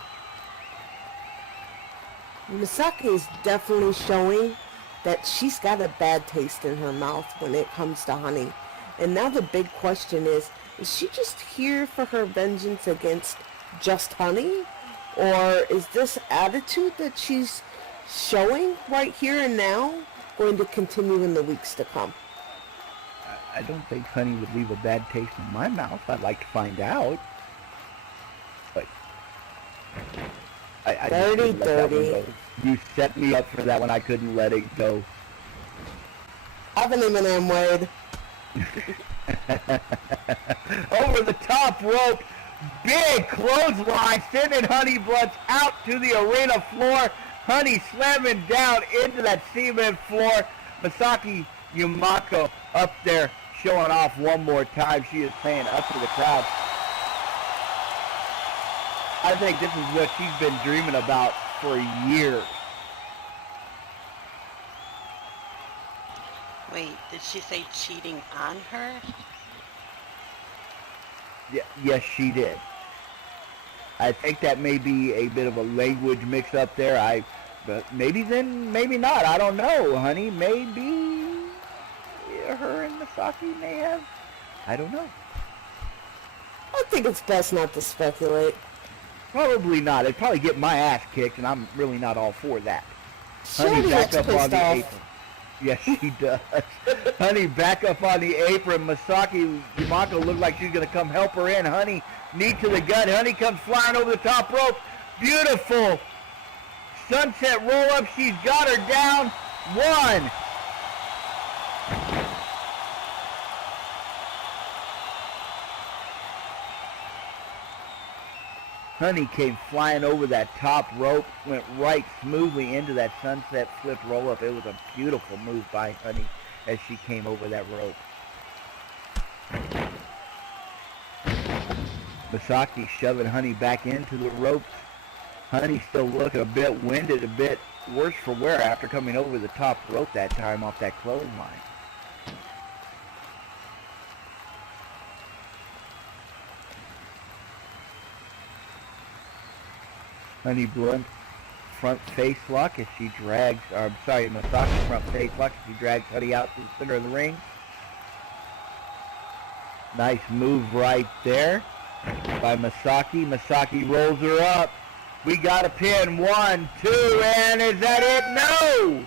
Misaki is definitely showing that she's got a bad taste in her mouth when it comes to Honey. And now the big question is she just here for her vengeance against just Honey? Or is this attitude that she's showing right here and now going to continue in the weeks to come? I don't think Honey would leave a bad taste in my mouth. I'd like to find out. But I just couldn't let that one go. You set me up for that one. I couldn't let it go. Have an M&M, Wade. Over the top rope. Big clothesline sending Honey Blunts out to the arena floor. Honey slamming down into that cement floor. Masaki Yumako up there showing off one more time. She is playing up to the crowd. I think this is what she's been dreaming about for years. Wait, did she say cheating on her? Yeah, yes, she did. I think that may be a bit of a language mix-up there. But maybe then, maybe not. I don't know, Honey. Maybe her and Masaki may have. I don't know. I think it's best not to speculate. Probably not. It'd probably get my ass kicked, and I'm really not all for that. She Honey, back gets up on pissed the off. apron. Yes, she does. Honey, back up on the apron. Masaki Yumako looked like she's going to come help her in. Honey, knee to the gut. Honey comes flying over the top rope. Beautiful sunset roll-up. She's got her down. 1. Honey came flying over that top rope, went right smoothly into that sunset flip roll-up. It was a beautiful move by Honey as she came over that rope. Masaki shoving Honey back into the ropes. Honey still looking a bit winded, a bit worse for wear after coming over the top rope that time off that clothesline. Honey Blunt front face lock as she drags, Masaki front face lock as she drags Honey out to the center of the ring. Nice move right there by Masaki. Masaki rolls her up. We got a pin. 1, 2, and is that it? No!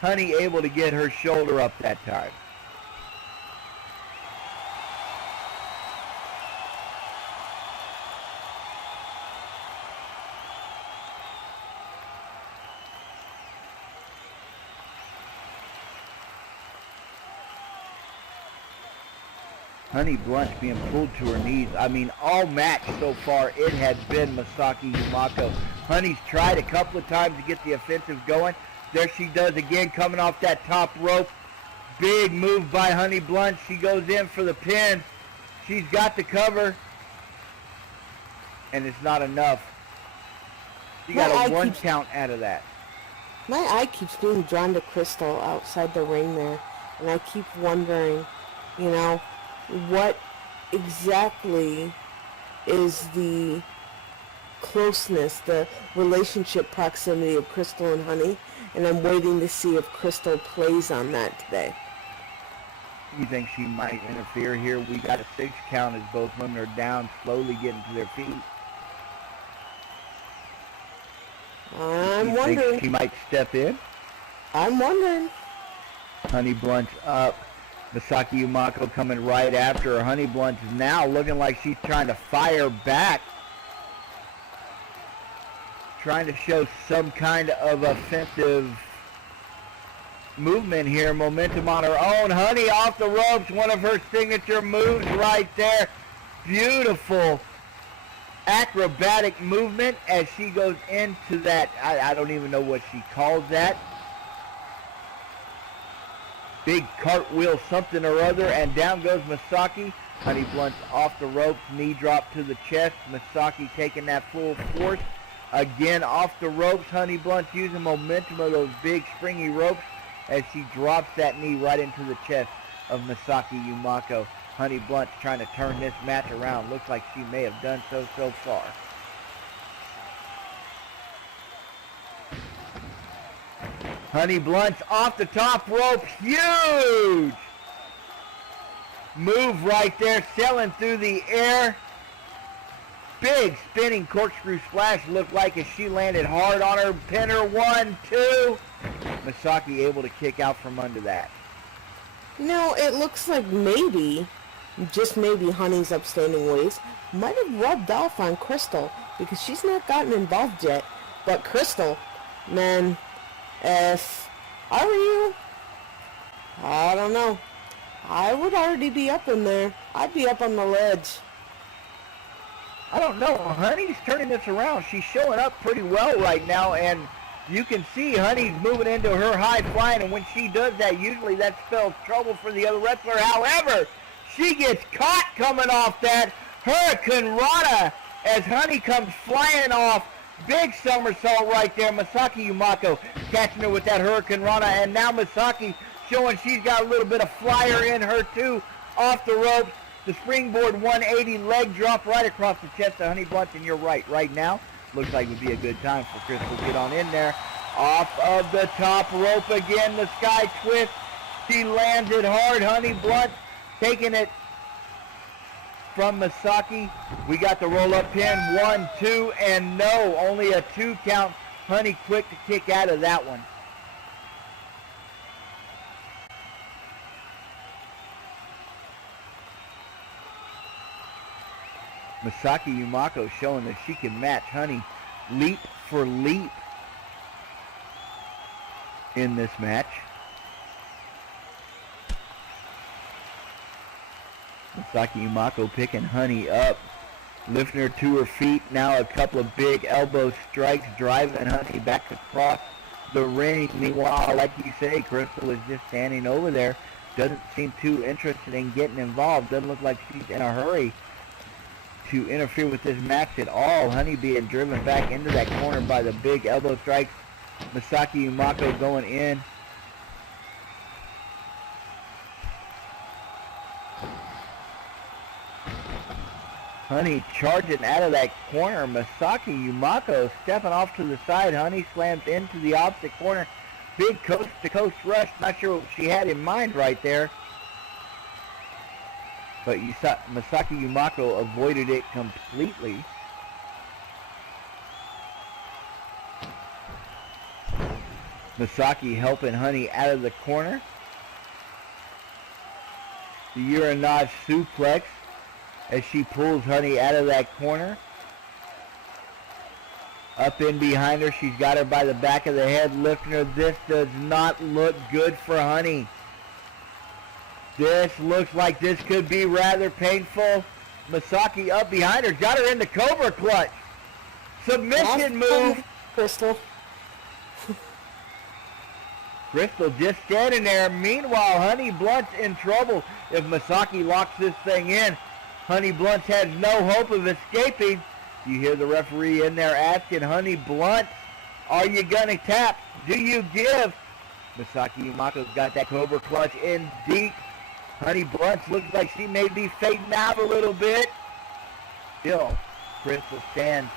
Honey able to get her shoulder up that time. Honey Blunt being pulled to her knees. I mean, all match so far, it has been Masaki Yumako. Honey's tried a couple of times to get the offensive going. There she does again, coming off that top rope. Big move by Honey Blunt. She goes in for the pin. She's got the cover. And it's not enough. She got a 1 count out of that. My eye keeps being drawn to Crystal outside the ring there. And I keep wondering, you know, what exactly is the closeness, the relationship proximity of Crystal and Honey, and I'm waiting to see if Crystal plays on that today. You think she might interfere here? We got a 6 count as both women are down, slowly getting to their feet. I'm You wondering. think she might step in? I'm wondering. Honey Blunt's up. Misaki Yumako coming right after her. Honey Blunt's now looking like she's trying to fire back. Trying to show some kind of offensive movement here. Momentum on her own. Honey off the ropes. One of her signature moves right there. Beautiful acrobatic movement as she goes into that. I don't even know what she calls that. Big cartwheel something or other, and down goes Misaki. Honey Blunt's off the ropes, knee drop to the chest. Misaki taking that full force. Again off the ropes. Honey Blunt's using momentum of those big springy ropes as she drops that knee right into the chest of Misaki Yumako. Honey Blunt's trying to turn this match around. Looks like she may have done so far. Honey Blunt's off the top rope. Huge move right there, sailing through the air. Big spinning corkscrew splash looked like as she landed hard on her. Pinner, 1, 2. Misaki able to kick out from under that. You know, it looks like maybe, just maybe, Honey's upstanding ways might have rubbed off on Crystal because she's not gotten involved yet. But Crystal, man, if I were you, I don't know. I would already be up in there. I'd be up on the ledge. I don't know. Honey's turning this around. She's showing up pretty well right now, and you can see Honey's moving into her high flying, and when she does that, usually that spells trouble for the other wrestler. However, she gets caught coming off that Hurricane Rana as Honey comes flying off. Big somersault right there. Misaki Yumako catching her with that Hurricane Rana, and now Misaki showing she's got a little bit of flyer in her too. Off the ropes, the springboard 180 leg drop right across the chest of Honey Blunt, and you're right now looks like it would be a good time for Crystal to get on in there. Off of the top rope again, the sky twist. She lands it hard. Honey Blunt taking it from Misaki. We got the roll-up pin. 1, 2, and no. Only a 2 count. Honey quick to kick out of that one. Misaki Yumako showing that she can match Honey leap for leap in this match. Misaki Yumako picking Honey up, lifting her to her feet. Now a couple of big elbow strikes, driving Honey back across the ring. Meanwhile, like you say, Crystal is just standing over there. Doesn't seem too interested in getting involved. Doesn't look like she's in a hurry to interfere with this match at all. Honey being driven back into that corner by the big elbow strikes. Misaki Yumako going in. Honey charging out of that corner. Misaki Yumako stepping off to the side. Honey slams into the opposite corner. Big coast-to-coast rush. Not sure what she had in mind right there. But you saw Misaki Yumako avoided it completely. Misaki helping Honey out of the corner. The Uranage suplex as she pulls Honey out of that corner. Up in behind her, she's got her by the back of the head, lifting her. This does not look good for Honey. This looks like this could be rather painful. Misaki up behind her, got her in the Cobra clutch. Submission move. Crystal. Crystal just standing there. Meanwhile, Honey Blunt's in trouble. If Misaki locks this thing in, Honey Blunt has no hope of escaping. You hear the referee in there asking Honey Blunt, are you going to tap? Do you give? Misaki Yumako's got that Cobra clutch in deep. Honey Blunt looks like she may be fading out a little bit. Still, Crystal stands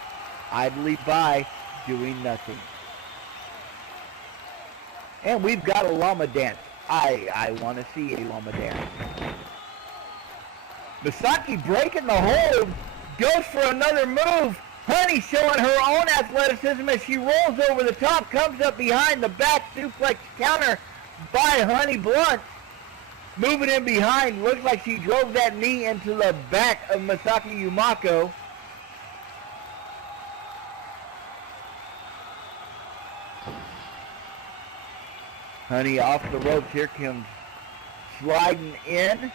idly by, doing nothing. And we've got a llama dance. I want to see a llama dance. Misaki breaking the hold, goes for another move. Honey showing her own athleticism as she rolls over the top, comes up behind the back suplex counter. by Honey Blunt. Moving in behind. Looks like she drove that knee into the back of Masaki Yumako. Honey off the ropes. Here comes sliding in.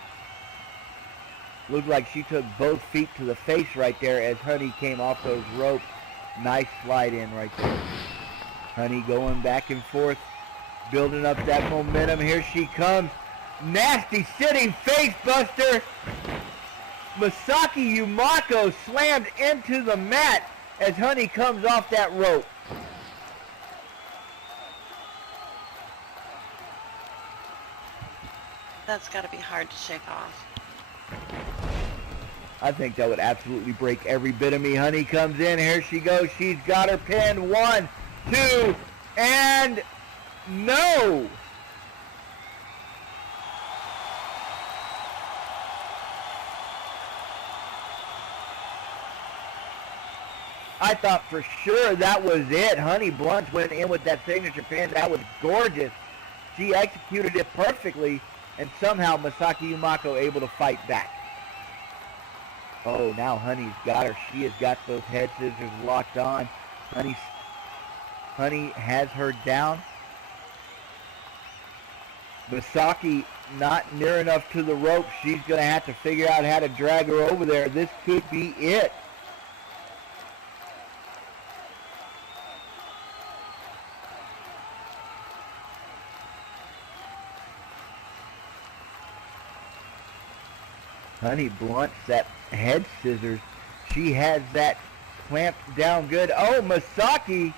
Looked like she took both feet to the face right there as Honey came off those ropes. Nice slide in right there. Honey going back and forth, building up that momentum. Here she comes. Nasty sitting face buster. Masaki Yumako slammed into the mat as Honey comes off that rope. That's got to be hard to shake off. I think that would absolutely break every bit of me. Honey comes in. Here she goes. She's got her pin. 1, 2, and no! I thought for sure that was it. Honey Blunt went in with that signature pin. That was gorgeous. She executed it perfectly, and somehow Masaki Yumako able to fight back. Oh, now Honey's got her. She has got those head scissors locked on. Honey has her down. Masaki not near enough to the rope. She's going to have to figure out how to drag her over there. This could be it. Honey Blunt's that head scissors. She has that clamped down good. Oh, Masaki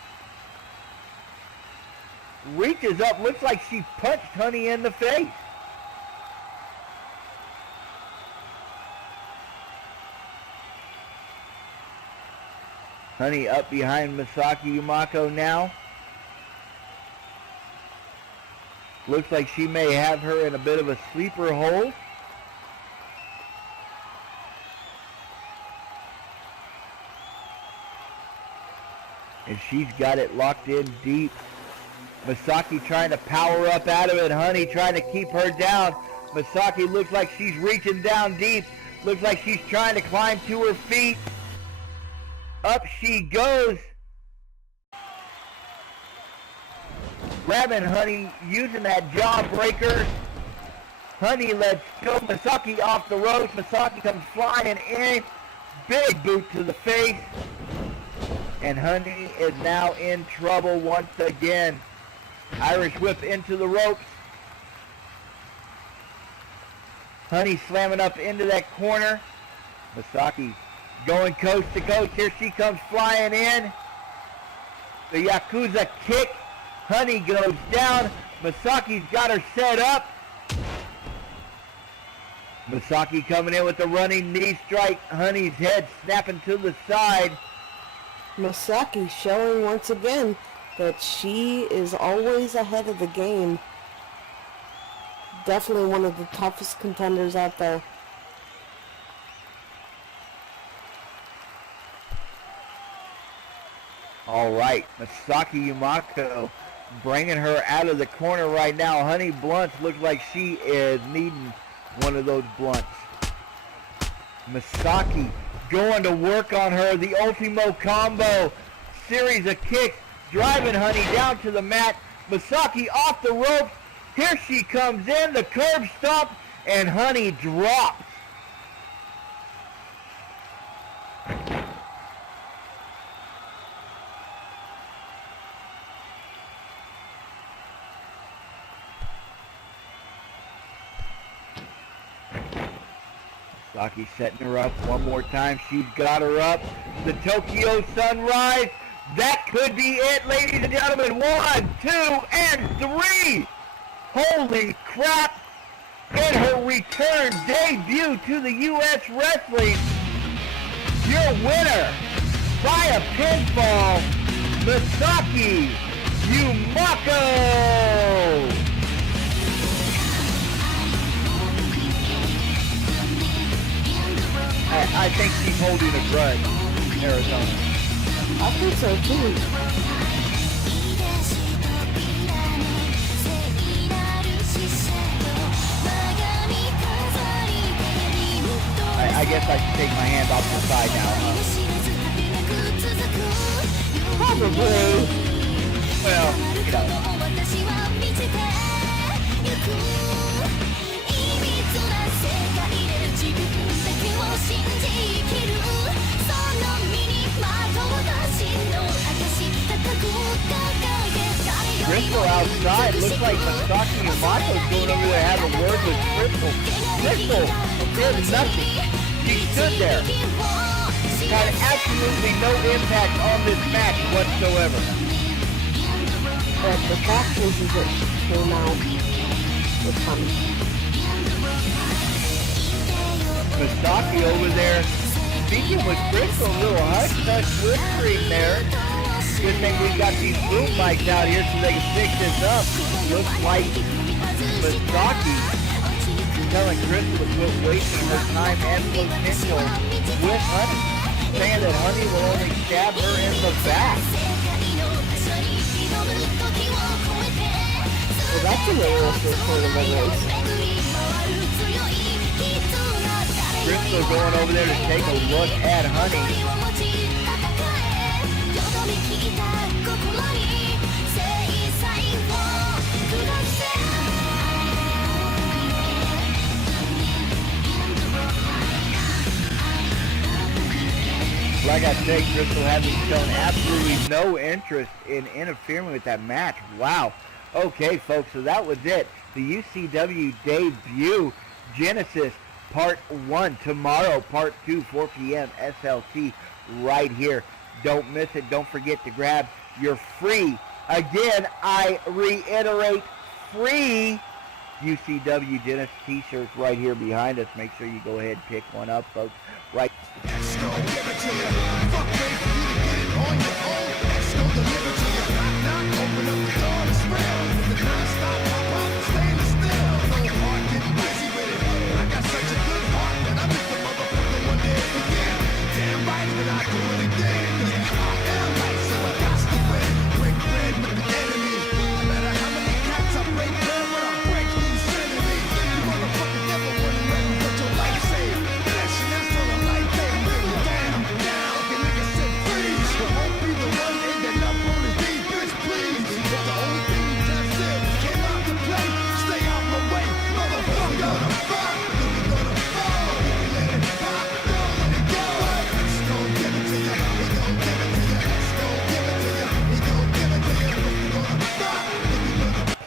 reaches up. Looks like she punched Honey in the face. Honey up behind Masaki Yumako now. Looks like she may have her in a bit of a sleeper hold. And she's got it locked in deep. Masaki trying to power up out of it. Honey trying to keep her down. Masaki looks like she's reaching down deep. Looks like she's trying to climb to her feet. Up she goes. Grabbing Honey, using that jawbreaker. Honey lets go Masaki off the ropes. Masaki comes flying in. Big boot to the face. And Honey is now in trouble once again. Irish whip into the ropes. Honey slamming up into that corner. Masaki going coast to coast. Here she comes flying in. The Yakuza kick. Honey goes down. Masaki's got her set up. Masaki coming in with the running knee strike. Honey's head snapping to the side. Masaki showing once again that she is always ahead of the game. Definitely one of the toughest contenders out there. All right, Masaki Yumako bringing her out of the corner right now. Honey Blunt looks like she is needing one of those blunts. Masaki going to work on her. The Ultimo combo. Series of kicks. Driving Honey down to the mat. Masaki off the ropes. Here she comes in. The curb stomp. And Honey drops. Masaki setting her up one more time. She's got her up. The Tokyo Sunrise. That could be it, ladies and gentlemen. 1, 2, and 3. Holy crap. In her return debut to the U.S. Wrestling, your winner by a pinfall, Masaki Yumako. I think she's holding a grudge, Arizona. I think so too. guess I should take my hand off the side now, huh? Probably. Well, you know. Crystal outside. Looks like Masaki Yamato's going over there having a word with Crystal. Crystal did nothing. She stood there. Had absolutely no impact on this match whatsoever. But the fact is that she came out with fun. Masaki over there speaking with Crystal, a little hush-hush whispering there. Good thing we got these boom mics out here so they can pick this up. Looks like Masaki telling Crystal to quit wasting her time and potential with Honey, saying that Honey will only stab her in the back. Well, that's an interesting point of evidence. Crystal going over there to take a look at Honey. Like I said, Crystal hasn't shown absolutely no interest in interfering with that match. Wow. Okay, folks, so that was it. The UCW debut, Genesis Part 1. Tomorrow, Part 2, 4 p.m. SLT right here. Don't miss it. Don't forget to grab your free, again, I reiterate, free UCW Genesis t-shirts right here behind us. Make sure you go ahead and pick one up, folks. Right.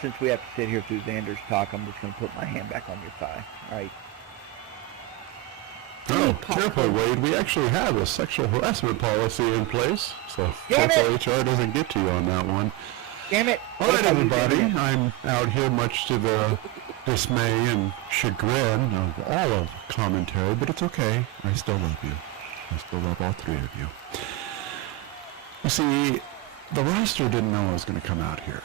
Since we have to sit here through Xander's talk, I'm just going to put my hand back on your thigh. All right. Oh, careful, Wade. We actually have a sexual harassment policy in place, so Damn hopefully HR doesn't get to you on that one. Damn it. All right, everybody. I'm out here much to the dismay and chagrin of all of commentary, but it's okay. I still love you. I still love all three of you. You see, the roster didn't know I was going to come out here.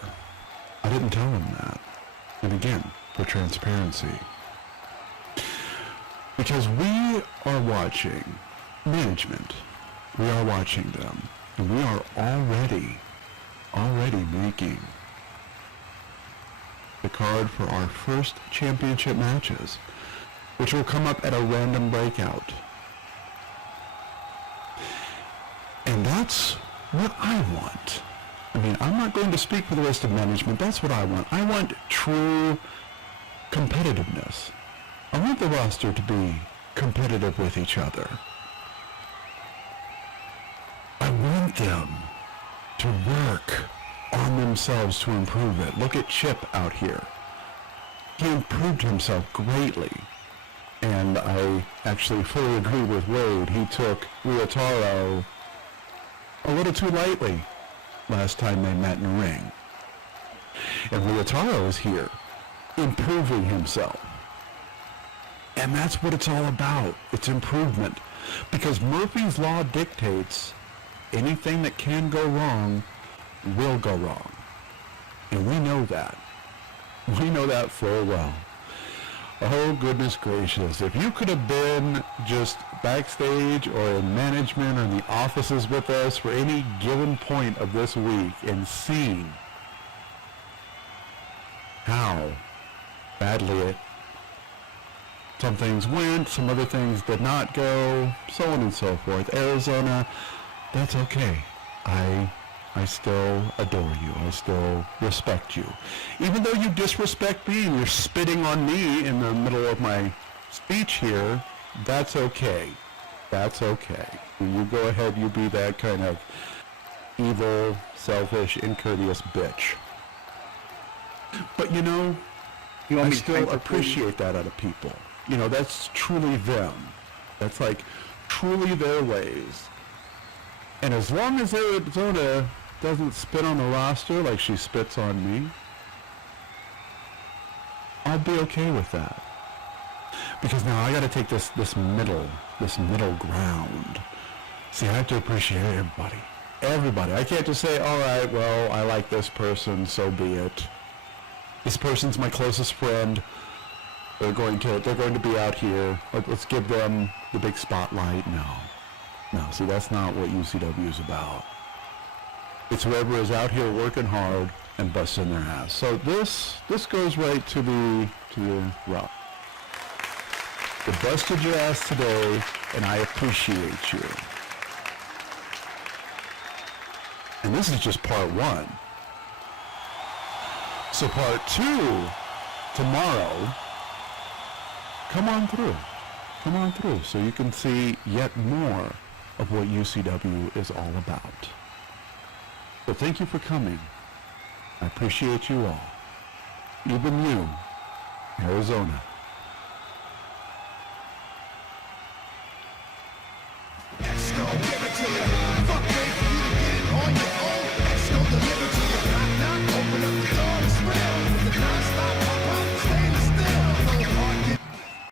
I didn't tell them that. And again, for transparency. Because we are watching management. We are watching them. And we are already making the card for our first championship matches, which will come up at a random breakout. And that's what I want. I mean, I'm not going to speak for the rest of management. That's what I want. I want true competitiveness. I want the roster to be competitive with each other. I want them to work on themselves to improve it. Look at Chip out here. He improved himself greatly. And I actually fully agree with Wade. He took Ryotaro a little too lightly last time they met in the ring. And Ryotaro is here, improving himself. And that's what it's all about. It's improvement. Because Murphy's Law dictates anything that can go wrong will go wrong. And we know that. We know that full well. Oh, goodness gracious. If you could have been just backstage or in management or in the offices with us for any given point of this week and seen how badly it Some things went, some other things did not go, so on and so forth. Arizona, that's okay. I still adore you. I still respect you. Even though you disrespect me and you're spitting on me in the middle of my speech here, that's okay. That's okay. You go ahead, you be that kind of evil, selfish, incourteous bitch. But you know, I still appreciate that out of people. You know, that's truly them. That's like truly their ways. And as long as Arizona doesn't spit on the roster like she spits on me, I'll be okay with that. Because now I got to take this middle ground. See, I have to appreciate everybody. Everybody. I can't just say, all right, well, I like this person, so be it. This person's my closest friend. They're going to be out here. Let's give them the big spotlight. No, see, that's not what UCW is about. It's whoever is out here working hard and busting their ass. So this goes right to the route. You busted your ass today, and I appreciate you. And this is just part one. So part two, tomorrow, come on through so you can see yet more of what UCW is all about. So thank you for coming. I appreciate you all. Even you, Arizona. Let's go, give it to me. Fuck me.